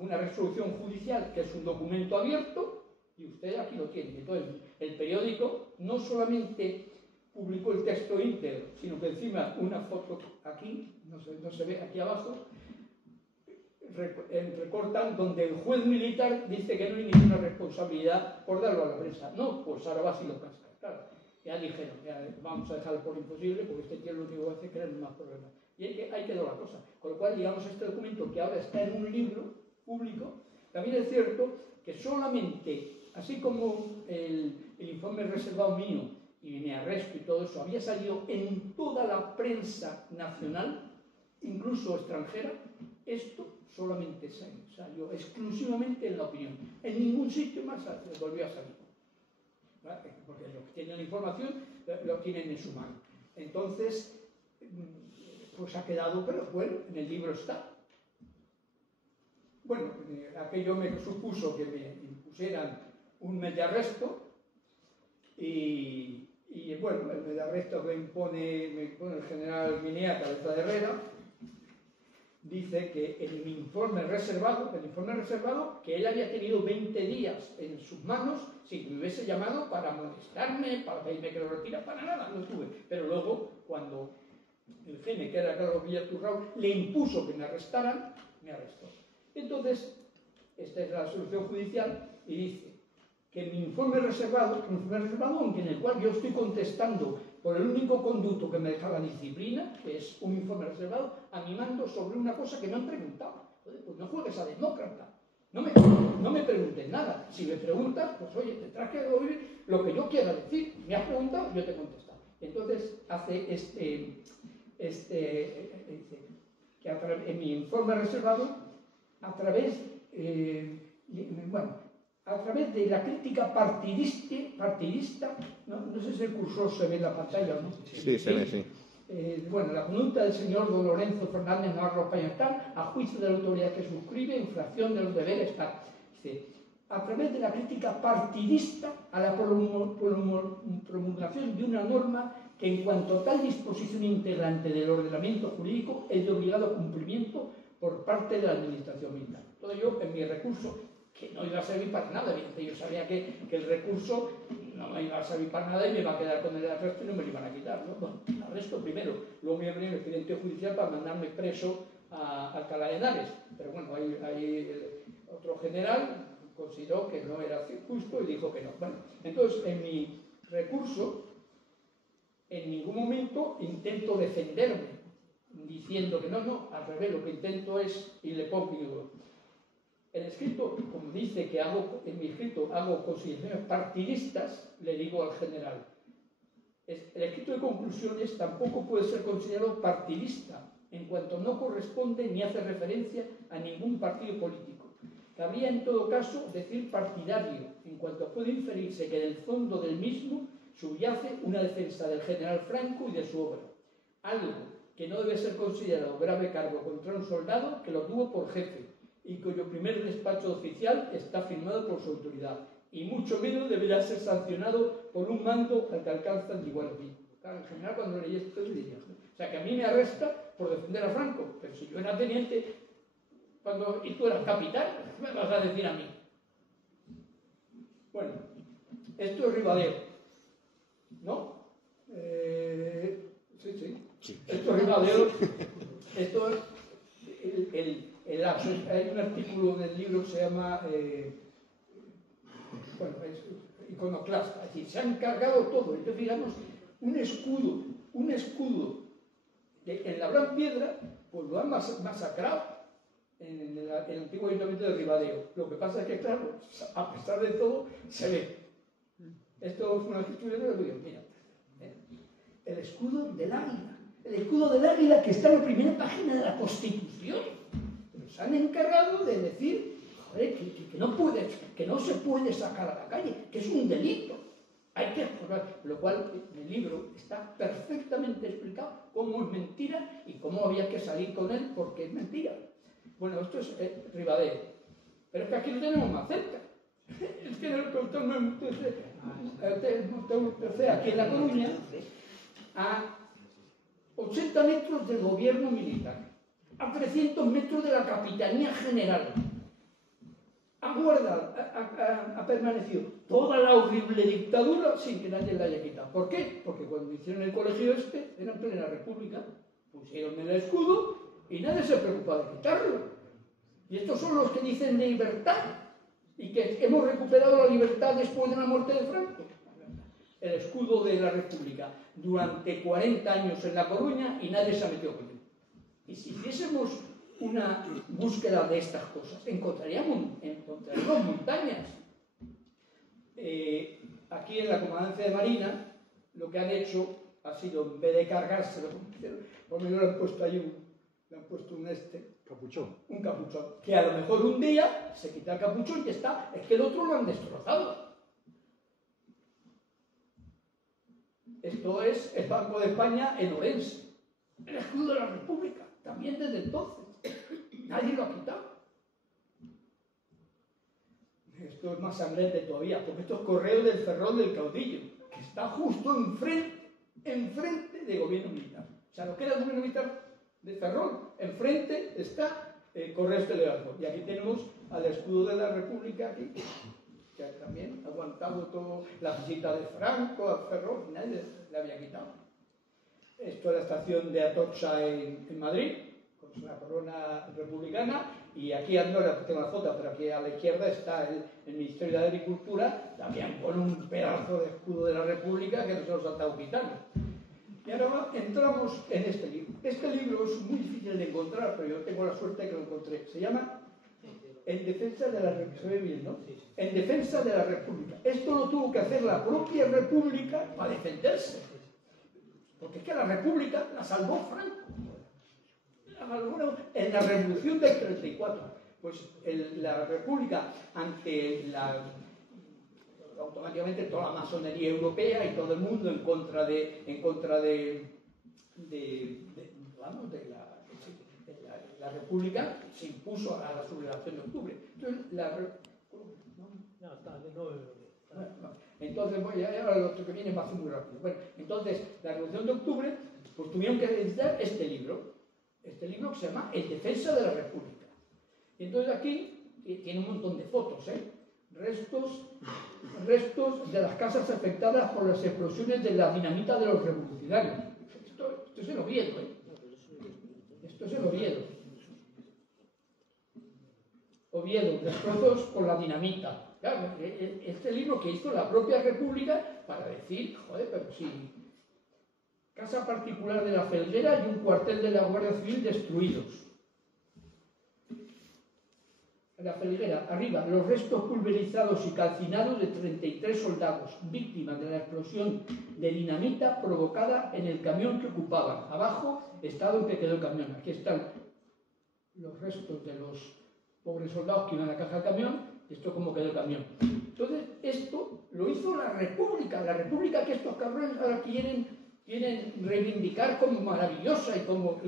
una resolución judicial, que es un documento abierto, y usted aquí lo tiene. Entonces, el periódico no solamente publicó el texto íntegro, sino que encima una foto aquí, no se ve aquí abajo, recortan donde el juez militar dice que no hay ninguna responsabilidad por darlo a la prensa. No, pues ahora vas y lo cascas. Claro, ya dijeron, vamos a dejarlo por imposible porque este tío lo único que hace es crear más problemas. Y ahí quedó la cosa. Con lo cual, digamos, este documento que ahora está en un libro público, también es cierto que solamente, así como el informe reservado mío y mi arresto y todo eso había salido en toda la prensa nacional, incluso extranjera, esto solamente salió exclusivamente en La Opinión. En ningún sitio más volvió a salir. ¿Vale? Porque los que tienen la información lo tienen en su mano. Entonces, pues ha quedado, pero bueno, en el libro está. Bueno, aquello me supuso que me impusieran un mes de arresto y bueno, el mes de arresto me impone el general Minea, cabeza de Herrera, dice que en mi informe reservado, que él había tenido 20 días en sus manos sin que me hubiese llamado para molestarme, para pedirme que lo retira, para nada, no tuve. Pero luego, cuando el GM, que era Carlos Villaturrao, le impuso que me arrestaran, me arrestó. Entonces, esta es la solución judicial y dice que mi informe reservado, aunque en el cual yo estoy contestando por el único conducto que me deja la disciplina, que es un informe reservado, a mi mando sobre una cosa que me han preguntado. Entonces, pues no juegues a demócrata, no me preguntes nada. Si me preguntas, pues oye, te traje de oír lo que yo quiera decir. Me has preguntado, yo te he contestado. Entonces, hace dice que en mi informe reservado, a través de la crítica partidista, no sé si el cursor se ve en la pantalla o no. Sí, se ve, sí. La conducta del señor don Lorenzo Fernández Navarro Peñascal, a juicio de la autoridad que suscribe, infracción de los deberes, tal. A través de la crítica partidista a la promulgación de una norma que, en cuanto a tal disposición integrante del ordenamiento jurídico, es de obligado cumplimiento por parte de la Administración militar. Todo yo, en mi recurso, que no iba a servir para nada, evidentemente yo sabía que el recurso no me iba a servir para nada y me iba a quedar con el arresto y no me lo iban a quitar, ¿no? Bueno, el arresto primero, luego me abrió el expediente judicial para mandarme preso a Alcalá de Henares, pero bueno, ahí otro general consideró que no era justo y dijo que no. Bueno, entonces en mi recurso en ningún momento intento defenderme diciendo que no, al revés, lo que intento es, y le pongo, el escrito, como dice que en mi escrito hago consideraciones partidistas, le digo al general, el escrito de conclusiones tampoco puede ser considerado partidista, en cuanto no corresponde ni hace referencia a ningún partido político. Cabría en todo caso decir partidario, en cuanto puede inferirse que en el fondo del mismo subyace una defensa del general Franco y de su obra, algo que no debe ser considerado grave cargo contra un soldado que lo tuvo por jefe y cuyo primer despacho oficial está firmado por su autoridad, y mucho menos deberá ser sancionado por un mando al que alcanzan de igual fin. Claro, en general, cuando leí esto, diría, o sea, que a mí me arresta por defender a Franco, pero si yo era teniente y tú eras capitán, ¿qué me vas a decir a mí? Bueno, esto es Ribadeo, ¿no? Sí. Esto es Ribadeo, esto es hay un artículo del libro que se llama es iconoclasta, es decir, se han cargado todo. Entonces, digamos, un escudo en la Gran Piedra, pues lo han masacrado en el antiguo ayuntamiento de Ribadeo. Lo que pasa es que, claro, a pesar de todo, se ve. Esto es una escritura de Ribadeo. Mira, el escudo del águila. El escudo del águila que está en la primera página de la Constitución. Pero se han encargado de decir, joder, que no se puede sacar a la calle, que es un delito. Hay que explorar, lo cual en el libro está perfectamente explicado cómo es mentira y cómo había que salir con él porque es mentira. Bueno, esto es Ribadeo, pero es que aquí lo tenemos más cerca. Es que el Coltón aquí en La Coruña, a 80 metros del gobierno militar, a 300 metros de la Capitanía General, ha permanecido toda la horrible dictadura sin que nadie la haya quitado. ¿Por qué? Porque cuando hicieron el colegio era en plena república, pusieron el escudo y nadie se preocupaba de quitarlo. Y estos son los que dicen de libertad y que hemos recuperado la libertad después de la muerte de Franco. El escudo de la república durante 40 años en La Coruña y nadie se ha metido con él. Y si hiciésemos una búsqueda de estas cosas, encontraríamos montañas. Aquí en la Comandancia de Marina lo que han hecho ha sido, en vez de cargárselo, por lo menos le han puesto ahí un capuchón, que a lo mejor un día se quita el capuchón y está, es que el otro lo han destrozado. Esto es el Banco de España en Orense, el escudo de la República, también desde entonces. Nadie lo ha quitado. Esto es más sangrante todavía, porque esto es Correo del Ferrol del Caudillo, que está justo enfrente del gobierno militar. O sea, lo que era el gobierno militar de Ferrol, enfrente está Correo del Ferrol. Y aquí tenemos al escudo de la República, aquí, que también ha aguantado toda la visita de Franco a Ferrol, y nadie le había quitado. Esto es la estación de Atocha en Madrid, con la corona republicana, y aquí no tengo la foto, pero aquí a la izquierda está el Ministerio de Agricultura, también con un pedazo de escudo de la República que no se nos ha estado quitando. Y ahora entramos en este libro. Este libro es muy difícil de encontrar, pero yo tengo la suerte de que lo encontré. Se llama En defensa de la República. Se ve bien, ¿no? En defensa de la República. Esto lo tuvo que hacer la propia República para defenderse. Porque es que la República la salvó Franco. En la Revolución del 34. Pues la República, ante automáticamente toda la masonería europea y todo el mundo en contra de la República, se impuso a la sublevación de octubre. Entonces, ahora lo que viene va a ser muy rápido. Bueno, entonces, la Revolución de Octubre, pues tuvieron que editar este libro que se llama En defensa de la República. Y entonces aquí tiene un montón de fotos, restos de las casas afectadas por las explosiones de la dinamita de los revolucionarios. Esto es el Oviedo, Esto es el Oviedo. Oviedo, destrozos por la dinamita. Claro, este libro que hizo la propia República para decir, joder, pero sí, casa particular de la Felguera y un cuartel de la Guardia Civil destruidos. En la Felguera, arriba, los restos pulverizados y calcinados de 33 soldados, víctimas de la explosión de dinamita provocada en el camión que ocupaban. Abajo, estado en que quedó el camión. Aquí están los restos de los pobres soldados que iban a la caja del camión, y esto como quedó el camión. Entonces, esto lo hizo la República que estos cabrones ahora quieren reivindicar como maravillosa y como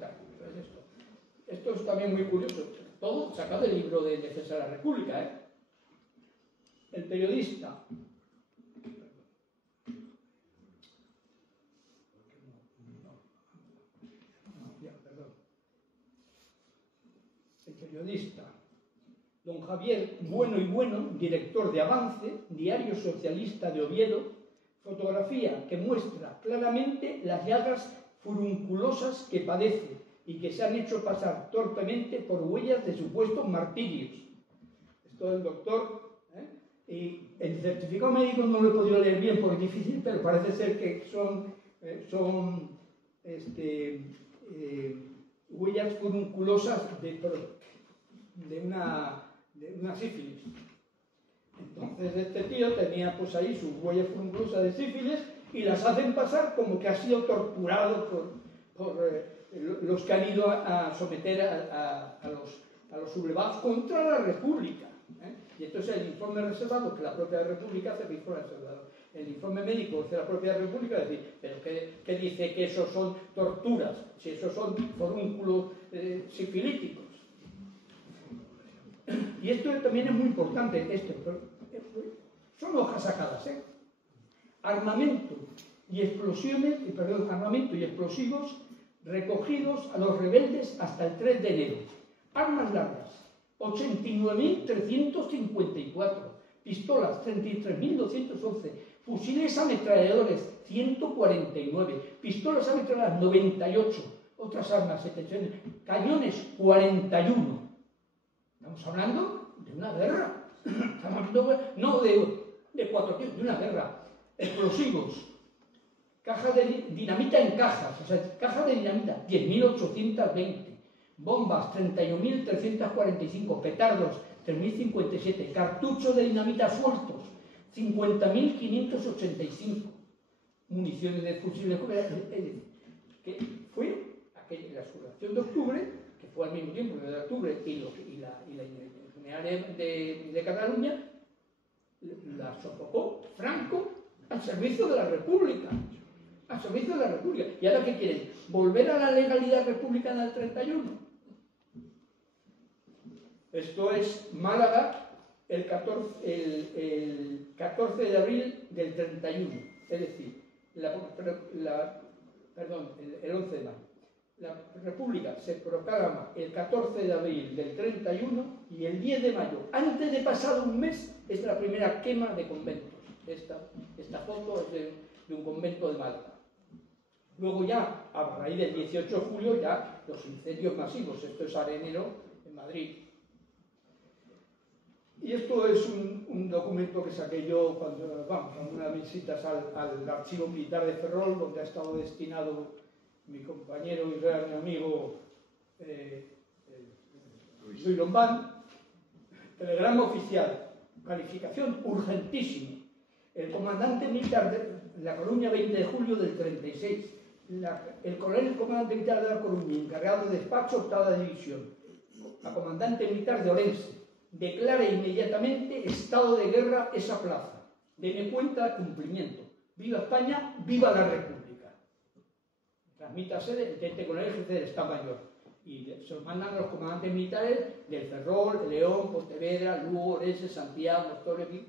tal. Entonces, esto es también muy curioso. Todo sacado del libro de Defensa de la República, El periodista. El periodista. Don Javier Bueno y Bueno, director de Avance, diario socialista de Oviedo, fotografía que muestra claramente las llagas furunculosas que padece y que se han hecho pasar torpemente por huellas de supuestos martirios. Esto del doctor, y el certificado médico no lo he podido leer bien porque es difícil, pero parece ser que son huellas furunculosas de una sífilis. Entonces este tío tenía pues ahí sus huellas furunculosas de sífilis y las hacen pasar como que ha sido torturado por los que han ido a someter a los sublevados contra la República. Y entonces el informe reservado que la propia República hace, el informe médico de la propia República, es decir, pero ¿qué dice que esos son torturas? Si esos son forúnculos sifilíticos. Y esto también es muy importante, son hojas sacadas, armamento y explosivos recogidos a los rebeldes hasta el 3 de enero. Armas largas, 89.354. Pistolas, 33.211. Fusiles ametralladores, 149. Pistolas ametralladoras, 98. Otras armas, 700. Cañones, 41. Estamos hablando de una guerra. Estamos hablando no de 400, de una guerra. Explosivos. Caja de dinamita en cajas, o sea, caja de dinamita, 10.820. Bombas, 31.345. Petardos, 3.057. Cartuchos de dinamita sueltos, 50.585. Municiones de fusiles, que fue la sublevación de octubre, que fue al mismo tiempo de octubre y la General de Cataluña, la sofocó Franco al servicio de la República. a servicio de la República. ¿Y ahora qué quieren? ¿Volver a la legalidad republicana del 31? Esto es Málaga el 14 de abril del 31, es decir, el 11 de mayo. La República se proclama el 14 de abril del 31 y el 10 de mayo, antes de pasado un mes, es la primera quema de conventos. Esta foto es de un convento de Málaga. Luego ya, a raíz del 18 de julio, ya los incendios masivos. Esto es Arenero, en Madrid. Y esto es un documento que saqué yo cuando, vamos, en unas visitas al archivo militar de Ferrol, donde ha estado destinado mi compañero y real mi amigo Luis Lombán. Telegrama oficial, calificación urgentísima. El comandante militar de La Coruña, 20 de julio del 36. El coronel comandante militar de La Coruña, encargado de despacho, octava división. La comandante militar de Orense. Declara inmediatamente estado de guerra esa plaza. Deme cuenta, cumplimiento. Viva España, viva la República. Transmítase del teniente coronel jefe del Estado Mayor. Y se los mandan a los comandantes militares del Ferrol, León, Pontevedra, Lugo, Orense, Santiago, Torre, Vigo.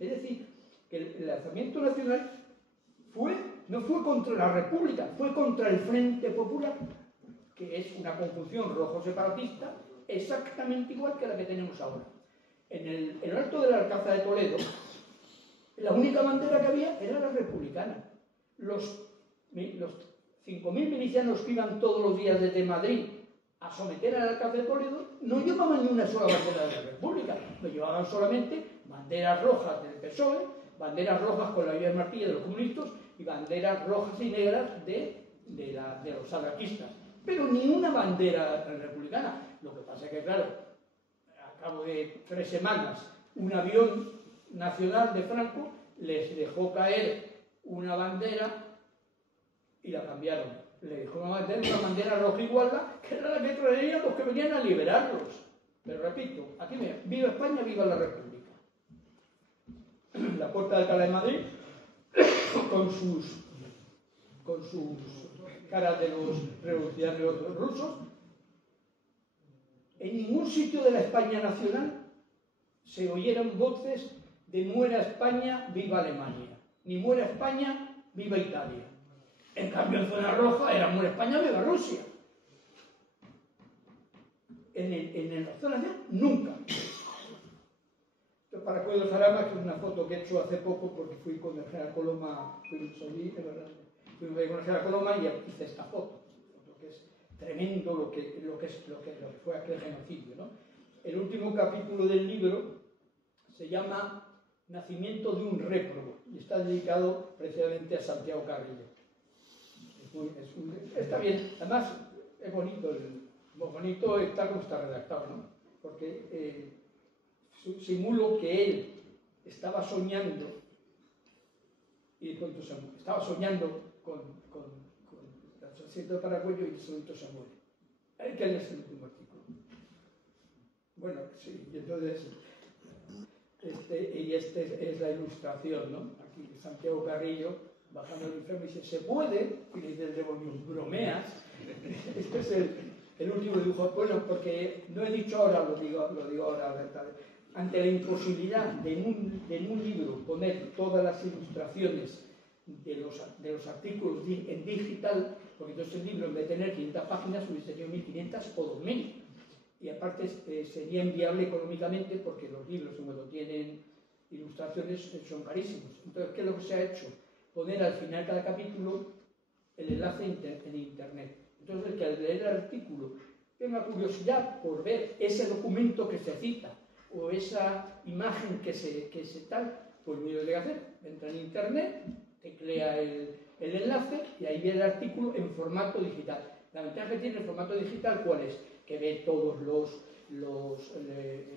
Es decir, que el alzamiento nacional no fue contra la República, fue contra el Frente Popular, que es una conjunción rojo-separatista exactamente igual que la que tenemos ahora. En el alto del Alcázar de Toledo, la única bandera que había era la republicana. Los 5.000 milicianos que iban todos los días desde Madrid a someter al Alcázar de Toledo no llevaban ni una sola bandera de la República, no llevaban solamente banderas rojas del PSOE, banderas rojas con la Vía del Martillo de los comunistas y banderas rojas y negras de los anarquistas, pero ni una bandera republicana. Lo que pasa es que, claro, a cabo de 3 semanas, un avión nacional de Franco les dejó caer una bandera y la cambiaron. Le dejó una bandera roja igualda, que era la que traían los que venían a liberarlos. Pero repito, aquí viva España, viva la República. La Puerta de Alcalá de Madrid, con sus caras de los revolucionarios rusos. En ningún sitio de la España nacional se oyeron voces de muera España, viva Alemania, ni muera España, viva Italia. En cambio, en zona roja era muera España, viva Rusia. En la zona nacional, nunca. Esto para Cuello Jarama, que es una foto que he hecho hace poco porque fui con el general Coloma, fuimos con el general Coloma y hice esta foto, que es tremendo lo que fue aquel genocidio, ¿no? El último capítulo del libro se llama Nacimiento de un réprobo y está dedicado precisamente a Santiago Carrillo. Está bien, además es bonito, bonito está como está redactado, ¿no? Porque simulo que él estaba soñando y de pronto estaba soñando con el asiento de Paracuello y de pronto se muere. Hay que leer el último artículo. Bueno, sí, y entonces esta es la ilustración, ¿no? Aquí Santiago Carrillo bajando el infierno y dice, ¿se puede? Y le dice el demonio, bromeas. Este es el último dibujo. Bueno, porque no he dicho ahora, lo digo ahora, ¿verdad? Ante la imposibilidad de en un libro poner todas las ilustraciones de los artículos en digital, porque entonces el libro en vez de tener 500 páginas hubiese tenido 1.500 o 2.000. Y aparte sería inviable económicamente porque los libros, cuando tienen ilustraciones, son carísimos. Entonces, ¿qué es lo que se ha hecho? Poner al final de cada capítulo el enlace en internet. Entonces, el que al leer el artículo tenga curiosidad por ver ese documento que se cita o esa imagen que se tal, pues lo único que hay que hacer, entra en internet, teclea el enlace y ahí ve el artículo en formato digital. La ventaja que tiene el formato digital, ¿cuál es? Que ve todos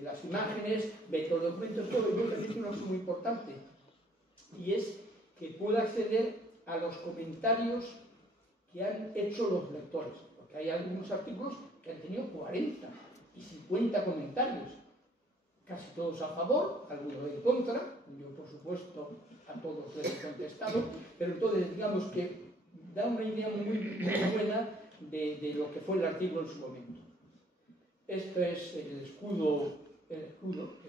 las imágenes, ve todos los documentos, todo. Y yo creo que es una cosa muy importante, y es que pueda acceder a los comentarios que han hecho los lectores, porque hay algunos artículos que han tenido 40 y 50 comentarios, casi todos a favor, algunos en contra. Yo, por supuesto, a todos les he contestado, pero entonces digamos que da una idea muy buena de lo que fue el artículo en su momento. Esto es el escudo que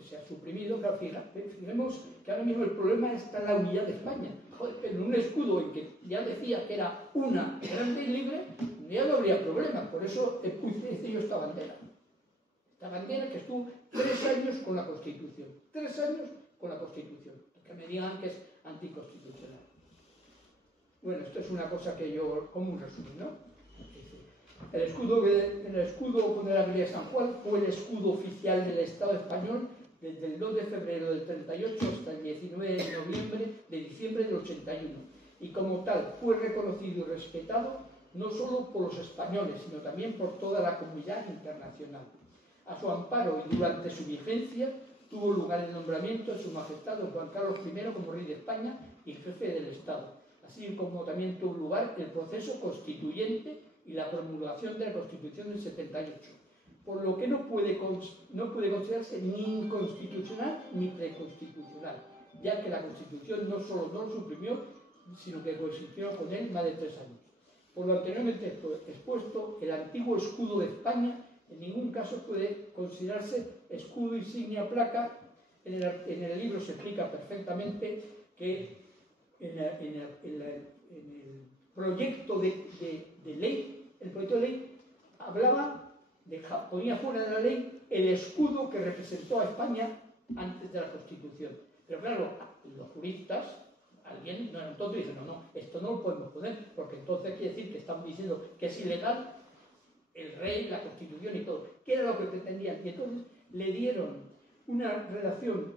se ha suprimido. Claro, fijemos que ahora mismo el problema está en la unidad de España. Joder, pero en un escudo en que ya decía que era una grande y libre, ya no habría problema. Por eso puse yo esta bandera. Esta bandera que estuvo 3 años con la Constitución. 3 años con la Constitución. Que me digan que es anticonstitucional. Bueno, esto es una cosa que yo, como un resumen, ¿no? El escudo con el águila de San Juan fue el escudo oficial del Estado español desde el 2 de febrero del 38 hasta el 19 de diciembre del 81. Y como tal fue reconocido y respetado no solo por los españoles, sino también por toda la comunidad internacional. A su amparo y durante su vigencia tuvo lugar el nombramiento de su majestad don Juan Carlos I como rey de España y jefe del Estado, así como también tuvo lugar el proceso constituyente y la promulgación de la Constitución del 78, por lo que no puede considerarse ni inconstitucional ni preconstitucional, ya que la Constitución no solo no lo suprimió, sino que coexistió con él más de 3 años. Por lo anteriormente expuesto, el antiguo escudo de España en ningún caso puede considerarse escudo, insignia, placa. En el libro se explica perfectamente que en el proyecto de ley, el proyecto de ley ponía fuera de la ley el escudo que representó a España antes de la Constitución. Pero claro, los juristas, alguien no era tonto y dice, no, esto no lo podemos poner, porque entonces quiere decir que estamos diciendo que es ilegal el rey, la Constitución y todo. ¿Qué era lo que pretendían? Y entonces le dieron una redacción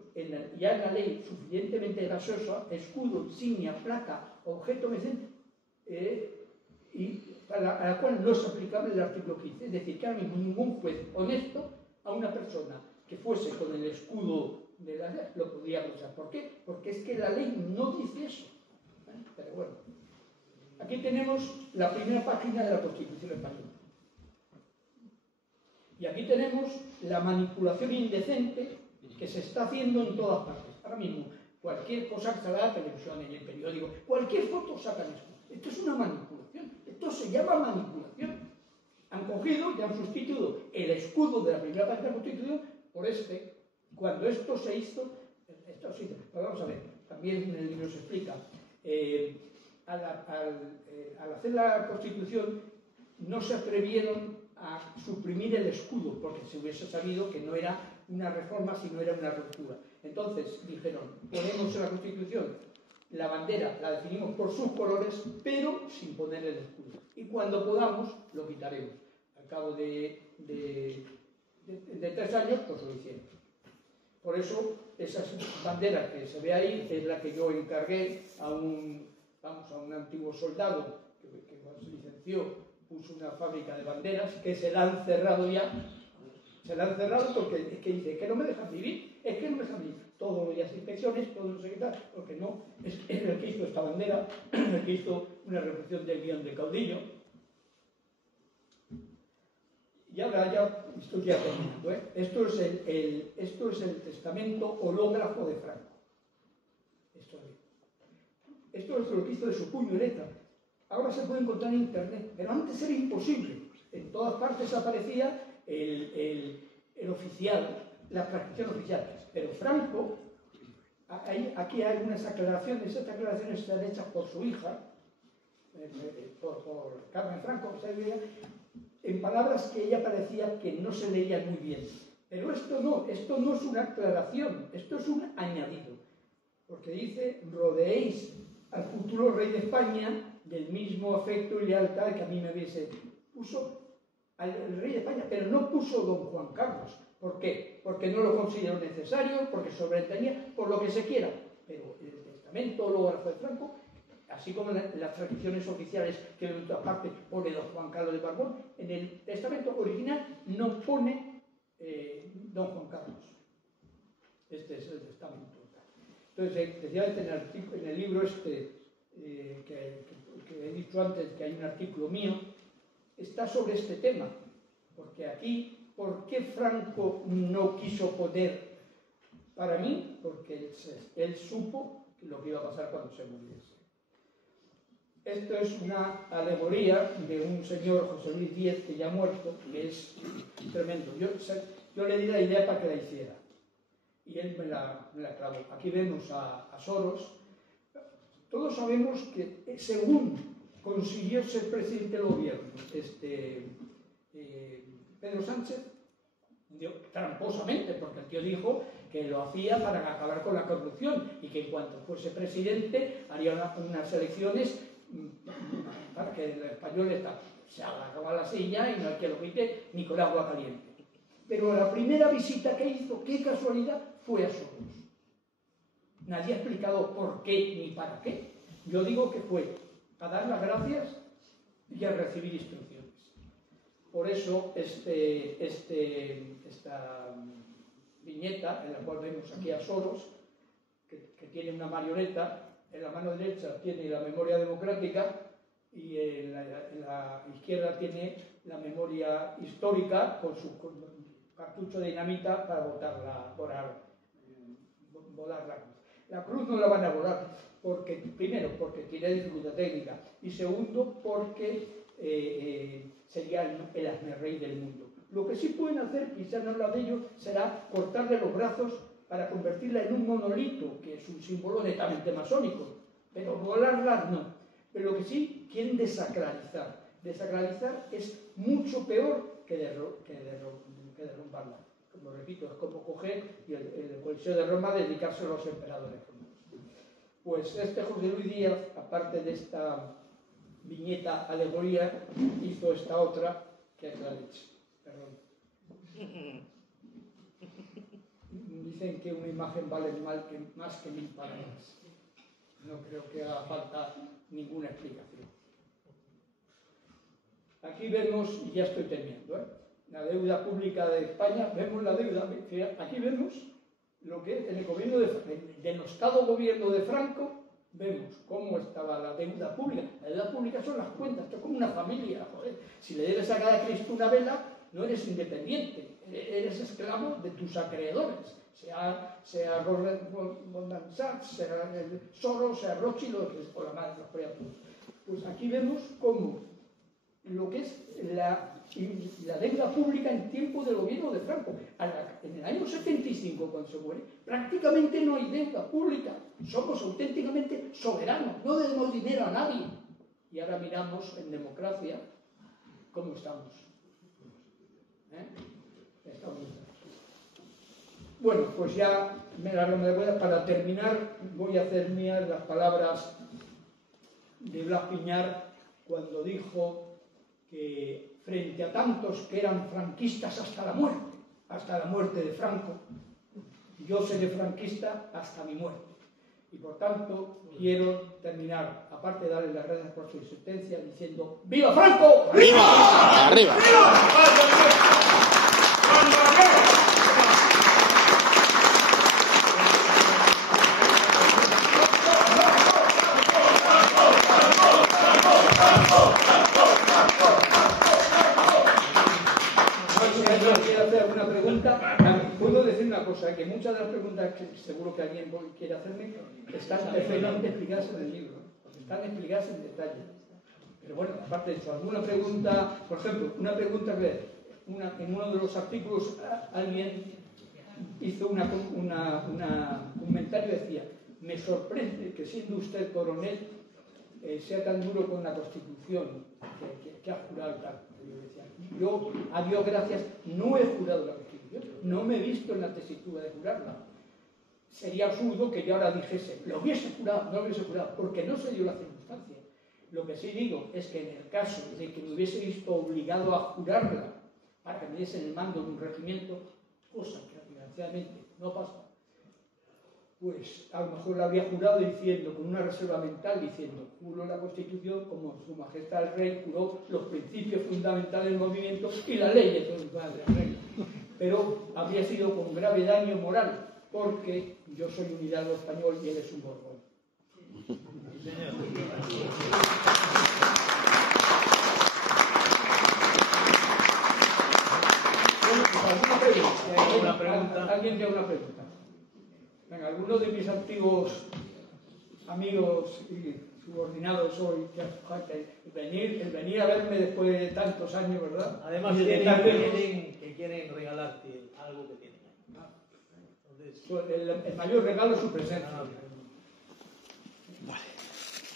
ya en la ley suficientemente gaseosa, escudo, insignia, placa, objeto, y a la cual no es aplicable el artículo 15. Es decir, que ahora mismo ningún juez honesto a una persona que fuese con el escudo de la ley lo podría usar. ¿Por qué? Porque es que la ley no dice eso. Pero bueno, aquí tenemos la primera página de la Constitución española. Y aquí tenemos la manipulación indecente que se está haciendo en todas partes. Ahora mismo, cualquier cosa que salga en la televisión, en el periódico, cualquier foto sacan esto. Esto es una manipulación. Esto se llama manipulación. Han cogido y han sustituido el escudo de la primera página de la Constitución por este. Cuando esto se hizo, pues vamos a ver, también en el libro se explica, al hacer la Constitución no se atrevieron a suprimir el escudo, porque se hubiese sabido que no era una reforma, sino era una ruptura. Entonces dijeron, ponemos en la Constitución la bandera, la definimos por sus colores, pero sin poner el escudo. Y cuando podamos, lo quitaremos. Al cabo de 3 años, pues lo hicieron. Por eso, esa bandera que se ve ahí es la que yo encargué a un antiguo soldado que cuando se licenció puso una fábrica de banderas que se la han cerrado ya. Se la han cerrado porque es que dice que no me dejan vivir, es que no me dejan vivir. Todos los días inspecciones, todos los secretarios, porque no, es el que hizo esta bandera, el que hizo una reproducción del guión del caudillo. Y ahora ya estoy ya terminando, ¿eh? Esto es el testamento hológrafo de Franco. Esto es lo que hizo de su puño y letra. Ahora se puede encontrar en internet, pero antes era imposible. En todas partes aparecía el oficial, la transcripción oficial. Pero Franco, aquí hay unas aclaraciones, estas aclaraciones están hechas por su hija, por Carmen Franco, en palabras que ella parecía que no se leían muy bien. Pero esto no es una aclaración, esto es un añadido. Porque dice, rodeéis al futuro rey de España del mismo afecto y lealtad que a mí me hubiese. Puso al rey de España, pero no puso don Juan Carlos. ¿Por qué? Porque no lo consideró necesario, porque sobreentendía, por lo que se quiera. Pero el testamento hológrafo de Franco, así como en las tradiciones oficiales que de otra parte pone don Juan Carlos de Borbón, en el testamento original no pone don Juan Carlos. Este es el testamento. Entonces, especialmente en el libro que he dicho antes, que hay un artículo mío, está sobre este tema. Porque aquí, ¿por qué Franco no quiso poner? Para mí, porque él supo lo que iba a pasar cuando se muriese. Esto es una alegoría de un señor, José Luis Díez, que ya ha muerto, que es tremendo. Yo le di la idea para que la hiciera y él me la clavó. Aquí vemos a Soros. Todos sabemos que según consiguió ser presidente del gobierno Pedro Sánchez, tramposamente, porque el tío dijo que lo hacía para acabar con la corrupción y que en cuanto fuese presidente haría unas elecciones para que el español se agarraba a la silla y no hay que lo quite ni con agua caliente. Pero la primera visita que hizo, qué casualidad, fue a Soros. Nadie ha explicado por qué ni para qué. Yo digo que fue a dar las gracias y a recibir instrucciones. Por eso esta viñeta, en la cual vemos aquí a Soros, que tiene una marioneta, en la mano derecha tiene la memoria democrática y en la izquierda tiene la memoria histórica con su cartucho de dinamita para volar la cruz. La cruz no la van a volar, primero porque tiene dificultad técnica y segundo porque sería el hazmerrey del mundo. Lo que sí pueden hacer, quizás no habla de ello, será cortarle los brazos para convertirla en un monolito, que es un símbolo netamente masónico, pero volarla no. Pero lo que sí quieren desacralizar. Desacralizar es mucho peor que derrumbarla. Como repito, es como coger y el Coliseo de Roma dedicarse a los emperadores. Pues José Luis Díaz, aparte de esta viñeta alegoría, hizo esta otra, que es la leche. Perdón. Dicen que una imagen vale más que 1000 palabras. No creo que haga falta ninguna explicación. Aquí vemos, y ya estoy terminando, la deuda pública de España. Vemos la deuda, aquí vemos lo que es en el gobierno del denostado gobierno de Franco. Vemos cómo estaba la deuda pública. La deuda pública son las cuentas, esto es como una familia, joder. Si le debes a cada Cristo una vela, no eres independiente, eres esclavo de tus acreedores, sea Goldman Sachs, sea Soros, sea Rothschild o la madre de los. Pues aquí vemos cómo lo que es la deuda pública en tiempo del gobierno de Franco. En el año 75, cuando se muere, prácticamente no hay deuda pública. Somos auténticamente soberanos, no debemos dinero a nadie. Y ahora miramos en democracia cómo estamos. Bueno, pues ya para terminar voy a hacer mías las palabras de Blas Piñar cuando dijo que frente a tantos que eran franquistas hasta la muerte de Franco, yo seré franquista hasta mi muerte. Y por tanto quiero terminar, aparte de darles las gracias por su existencia, diciendo ¡Viva Franco! ¡Arriba! ¡Arriba! Puedo decir una cosa, que muchas de las preguntas que seguro que alguien quiere hacerme están perfectamente explicadas en el libro, están explicadas en detalle. Pero bueno, aparte de eso, alguna pregunta, por ejemplo, una pregunta que en uno de los artículos alguien hizo un comentario y decía: me sorprende que siendo usted coronel sea tan duro con la Constitución que ha jurado tal. Yo, a Dios gracias, no he jurado la Constitución, no me he visto en la tesitura de jurarla. Sería absurdo que yo ahora dijese, lo hubiese jurado, no lo hubiese jurado, porque no se dio la circunstancia. Lo que sí digo es que en el caso de que me hubiese visto obligado a jurarla para que me diesen el mando de un regimiento, cosa que desgraciadamente no pasa, pues a lo mejor la habría jurado diciendo, con una reserva mental, diciendo, juro la Constitución como Su Majestad el Rey juró los principios fundamentales del movimiento y las leyes del Rey. Pero habría sido con grave daño moral, porque yo soy un hidalgo español y él es un Borbón. ¿Alguna pregunta? ¿Alguien tiene una pregunta? Venga, algunos de mis antiguos amigos y subordinado soy, el venir a verme después de tantos años, ¿verdad? Además, que quieren regalarte algo que tienen ahí. Entonces, el mayor regalo es su presencia.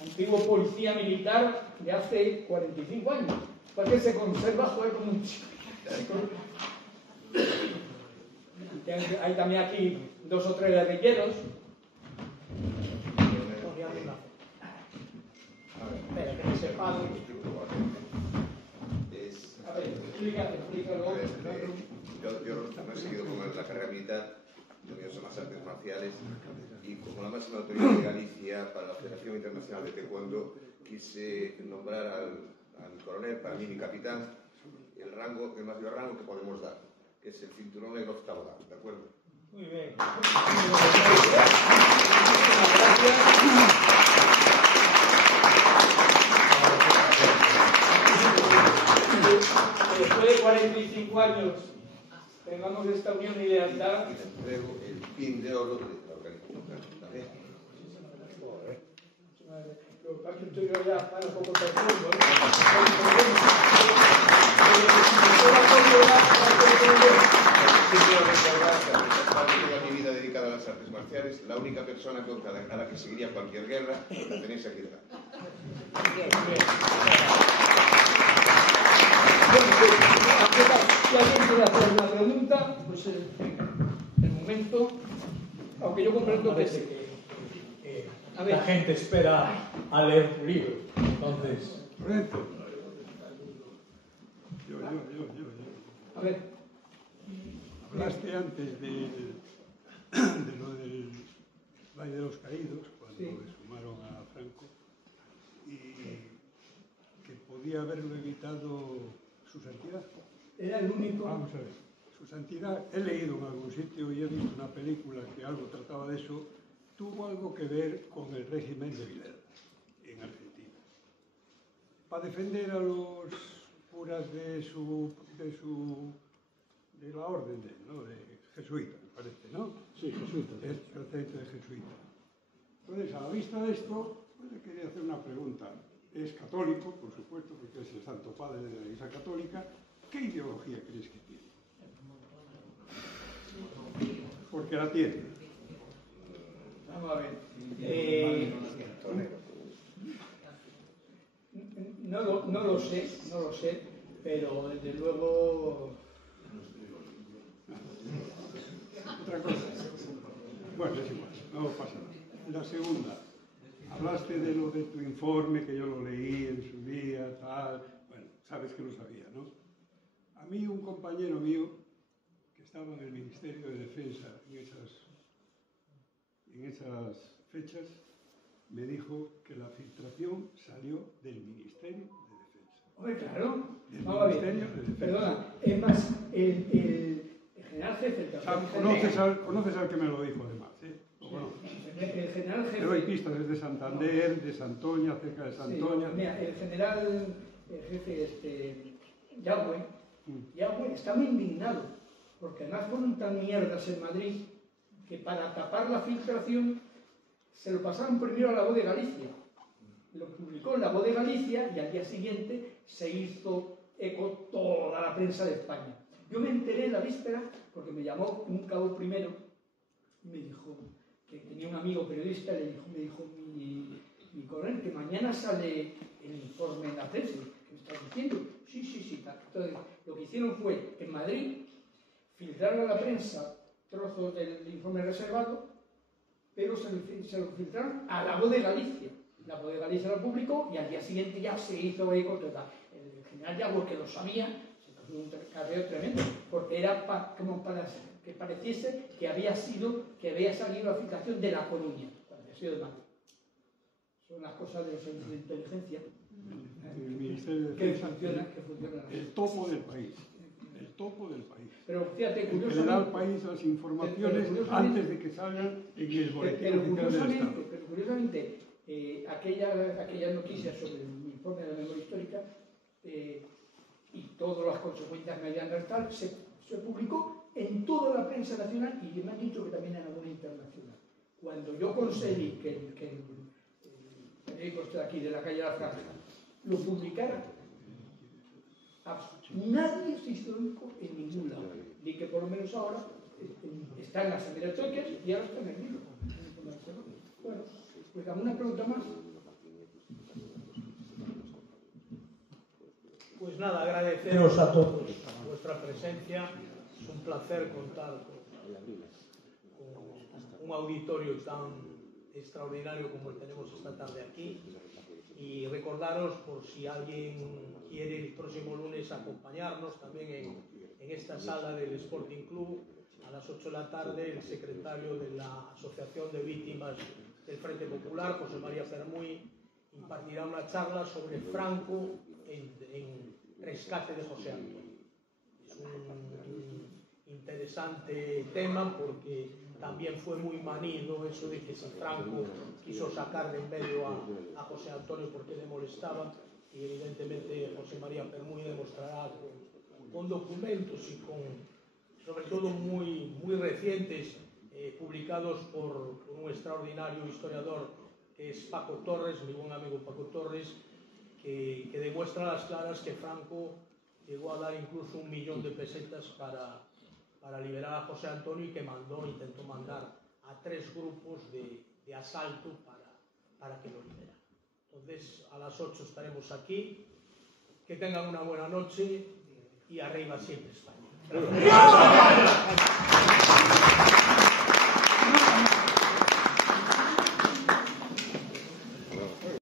Antiguo policía militar de hace 45 años. ¿Para qué se conserva? Joder, como un chico. Hay también aquí 2 o 3 guerrilleros. Espera, que me separo. A ver, explícalo. Yo no he seguido con la carrera militar, yo son las artes marciales, y como la máxima autoridad de Galicia para la Federación Internacional de Taekwondo, quise nombrar al coronel, para mí mi capitán, el mayor rango que podemos dar, que es el cinturón negro octavo dan, ¿de acuerdo? Muy bien. Después de 45 años tengamos esta unión y lealtad. Y te entrego el pin de oro de la organización también. Lo que pasa es que estoy yo ya para un poco perdido, Quiero recordar que a parte de toda mi vida dedicada a las artes marciales, la única persona a la que seguiría cualquier guerra la tenéis aquí delante. Si alguien quiere hacer una pregunta, pues el momento, aunque yo comprendo que sí. La gente espera a leer tu libro, entonces... Correcto. Yo. A ver. Hablaste antes de lo del Valle de los Caídos, cuando sí. exhumaron a Franco, y que podía haberlo evitado su santidad. Era el único... Vamos a ver. Su santidad, he leído en algún sitio y he visto una película que algo trataba de eso, tuvo algo que ver con el régimen de Videla en Argentina. Para defender a los curas de la orden de jesuita, me parece, ¿no? Sí, jesuita. Es tratamiento de jesuita. Entonces, a la vista de esto, pues le quería hacer una pregunta. Es católico, por supuesto, porque es el Santo Padre de la Iglesia Católica. ¿Qué ideología crees que tiene? Porque la tiene. Vamos a ver. No lo sé, pero desde luego... Otra cosa. Bueno, es igual, no pasa nada. La segunda, hablaste de lo de tu informe, que yo lo leí en su día, tal. Bueno, sabes que lo sabía, ¿no? A mí un compañero mío, que estaba en el Ministerio de Defensa en esas fechas, me dijo que la filtración salió del Ministerio de Defensa. Hombre, claro. Del Vamos a ver. Ministerio de Defensa. Perdona, es más, el general jefe... Conoces al que me lo dijo, además, ¿eh? El general jefe... Te doy pistas desde Santander, de Santoña, cerca de Santoña. Sí, mira, el general jefe, Yagüe, está muy indignado, porque además fueron tan mierdas en Madrid que para tapar la filtración se lo pasaron primero a La Voz de Galicia. Lo publicó en La Voz de Galicia y al día siguiente se hizo eco toda la prensa de España. Yo me enteré en la víspera porque me llamó un cabo primero y me dijo que tenía un amigo periodista, me dijo mi coronel, que mañana sale el informe en la prensa. ¿Qué me estás diciendo? Sí. Entonces, lo que hicieron fue, en Madrid, filtraron a la prensa trozos del informe reservado, pero se lo filtraron a La Voz de Galicia. La Voz de Galicia lo publicó y al día siguiente ya se hizo eco total. El general Yagüe, que lo sabía, se puso un carreo tremendo, porque era como para que pareciese que había salido la filtración de La Coruña, cuando había sido de Madrid. Son las cosas de los servicios de inteligencia El Ministerio de que Defensa, funcionan. el topo del país. El topo del país. Pero fíjate, El que le da al país las informaciones antes de que salgan en el boletín oficial del Estado. Pero curiosamente, aquella noticia sobre el informe de la memoria histórica y todas las consecuencias mediándole tal, se publicó en toda la prensa nacional y me han dicho que también en alguna internacional. Cuando yo conseguí que el periódico este de aquí, de la calle La Franja, lo publicara, nadie se hizo eco en ningún lado. Ni que por lo menos ahora está en las hemerotecas y ahora está en el libro. Bueno, pues ¿alguna pregunta más? Pues nada, agradeceros a todos vuestra presencia. Es un placer contar con un auditorio tan extraordinario como el tenemos esta tarde aquí, y recordaros, por si alguien quiere el próximo lunes acompañarnos también en esta sala del Sporting Club a las 8 de la tarde, el secretario de la Asociación de Víctimas del Frente Popular, José María Permuy, impartirá una charla sobre Franco en rescate de José Antonio. Es un interesante tema porque también fue muy manido eso de que si Franco quiso sacar de en medio a José Antonio porque le molestaba, y evidentemente José María Permuy demostrará con documentos y sobre todo muy recientes, publicados por un extraordinario historiador que es Paco Torres, mi buen amigo Paco Torres, que demuestra a las claras que Franco llegó a dar incluso 1 millón de pesetas para liberar a José Antonio, y que intentó mandar a 3 grupos de asalto para que lo liberaran. Entonces, a las 8 estaremos aquí. Que tengan una buena noche y arriba siempre España. Gracias.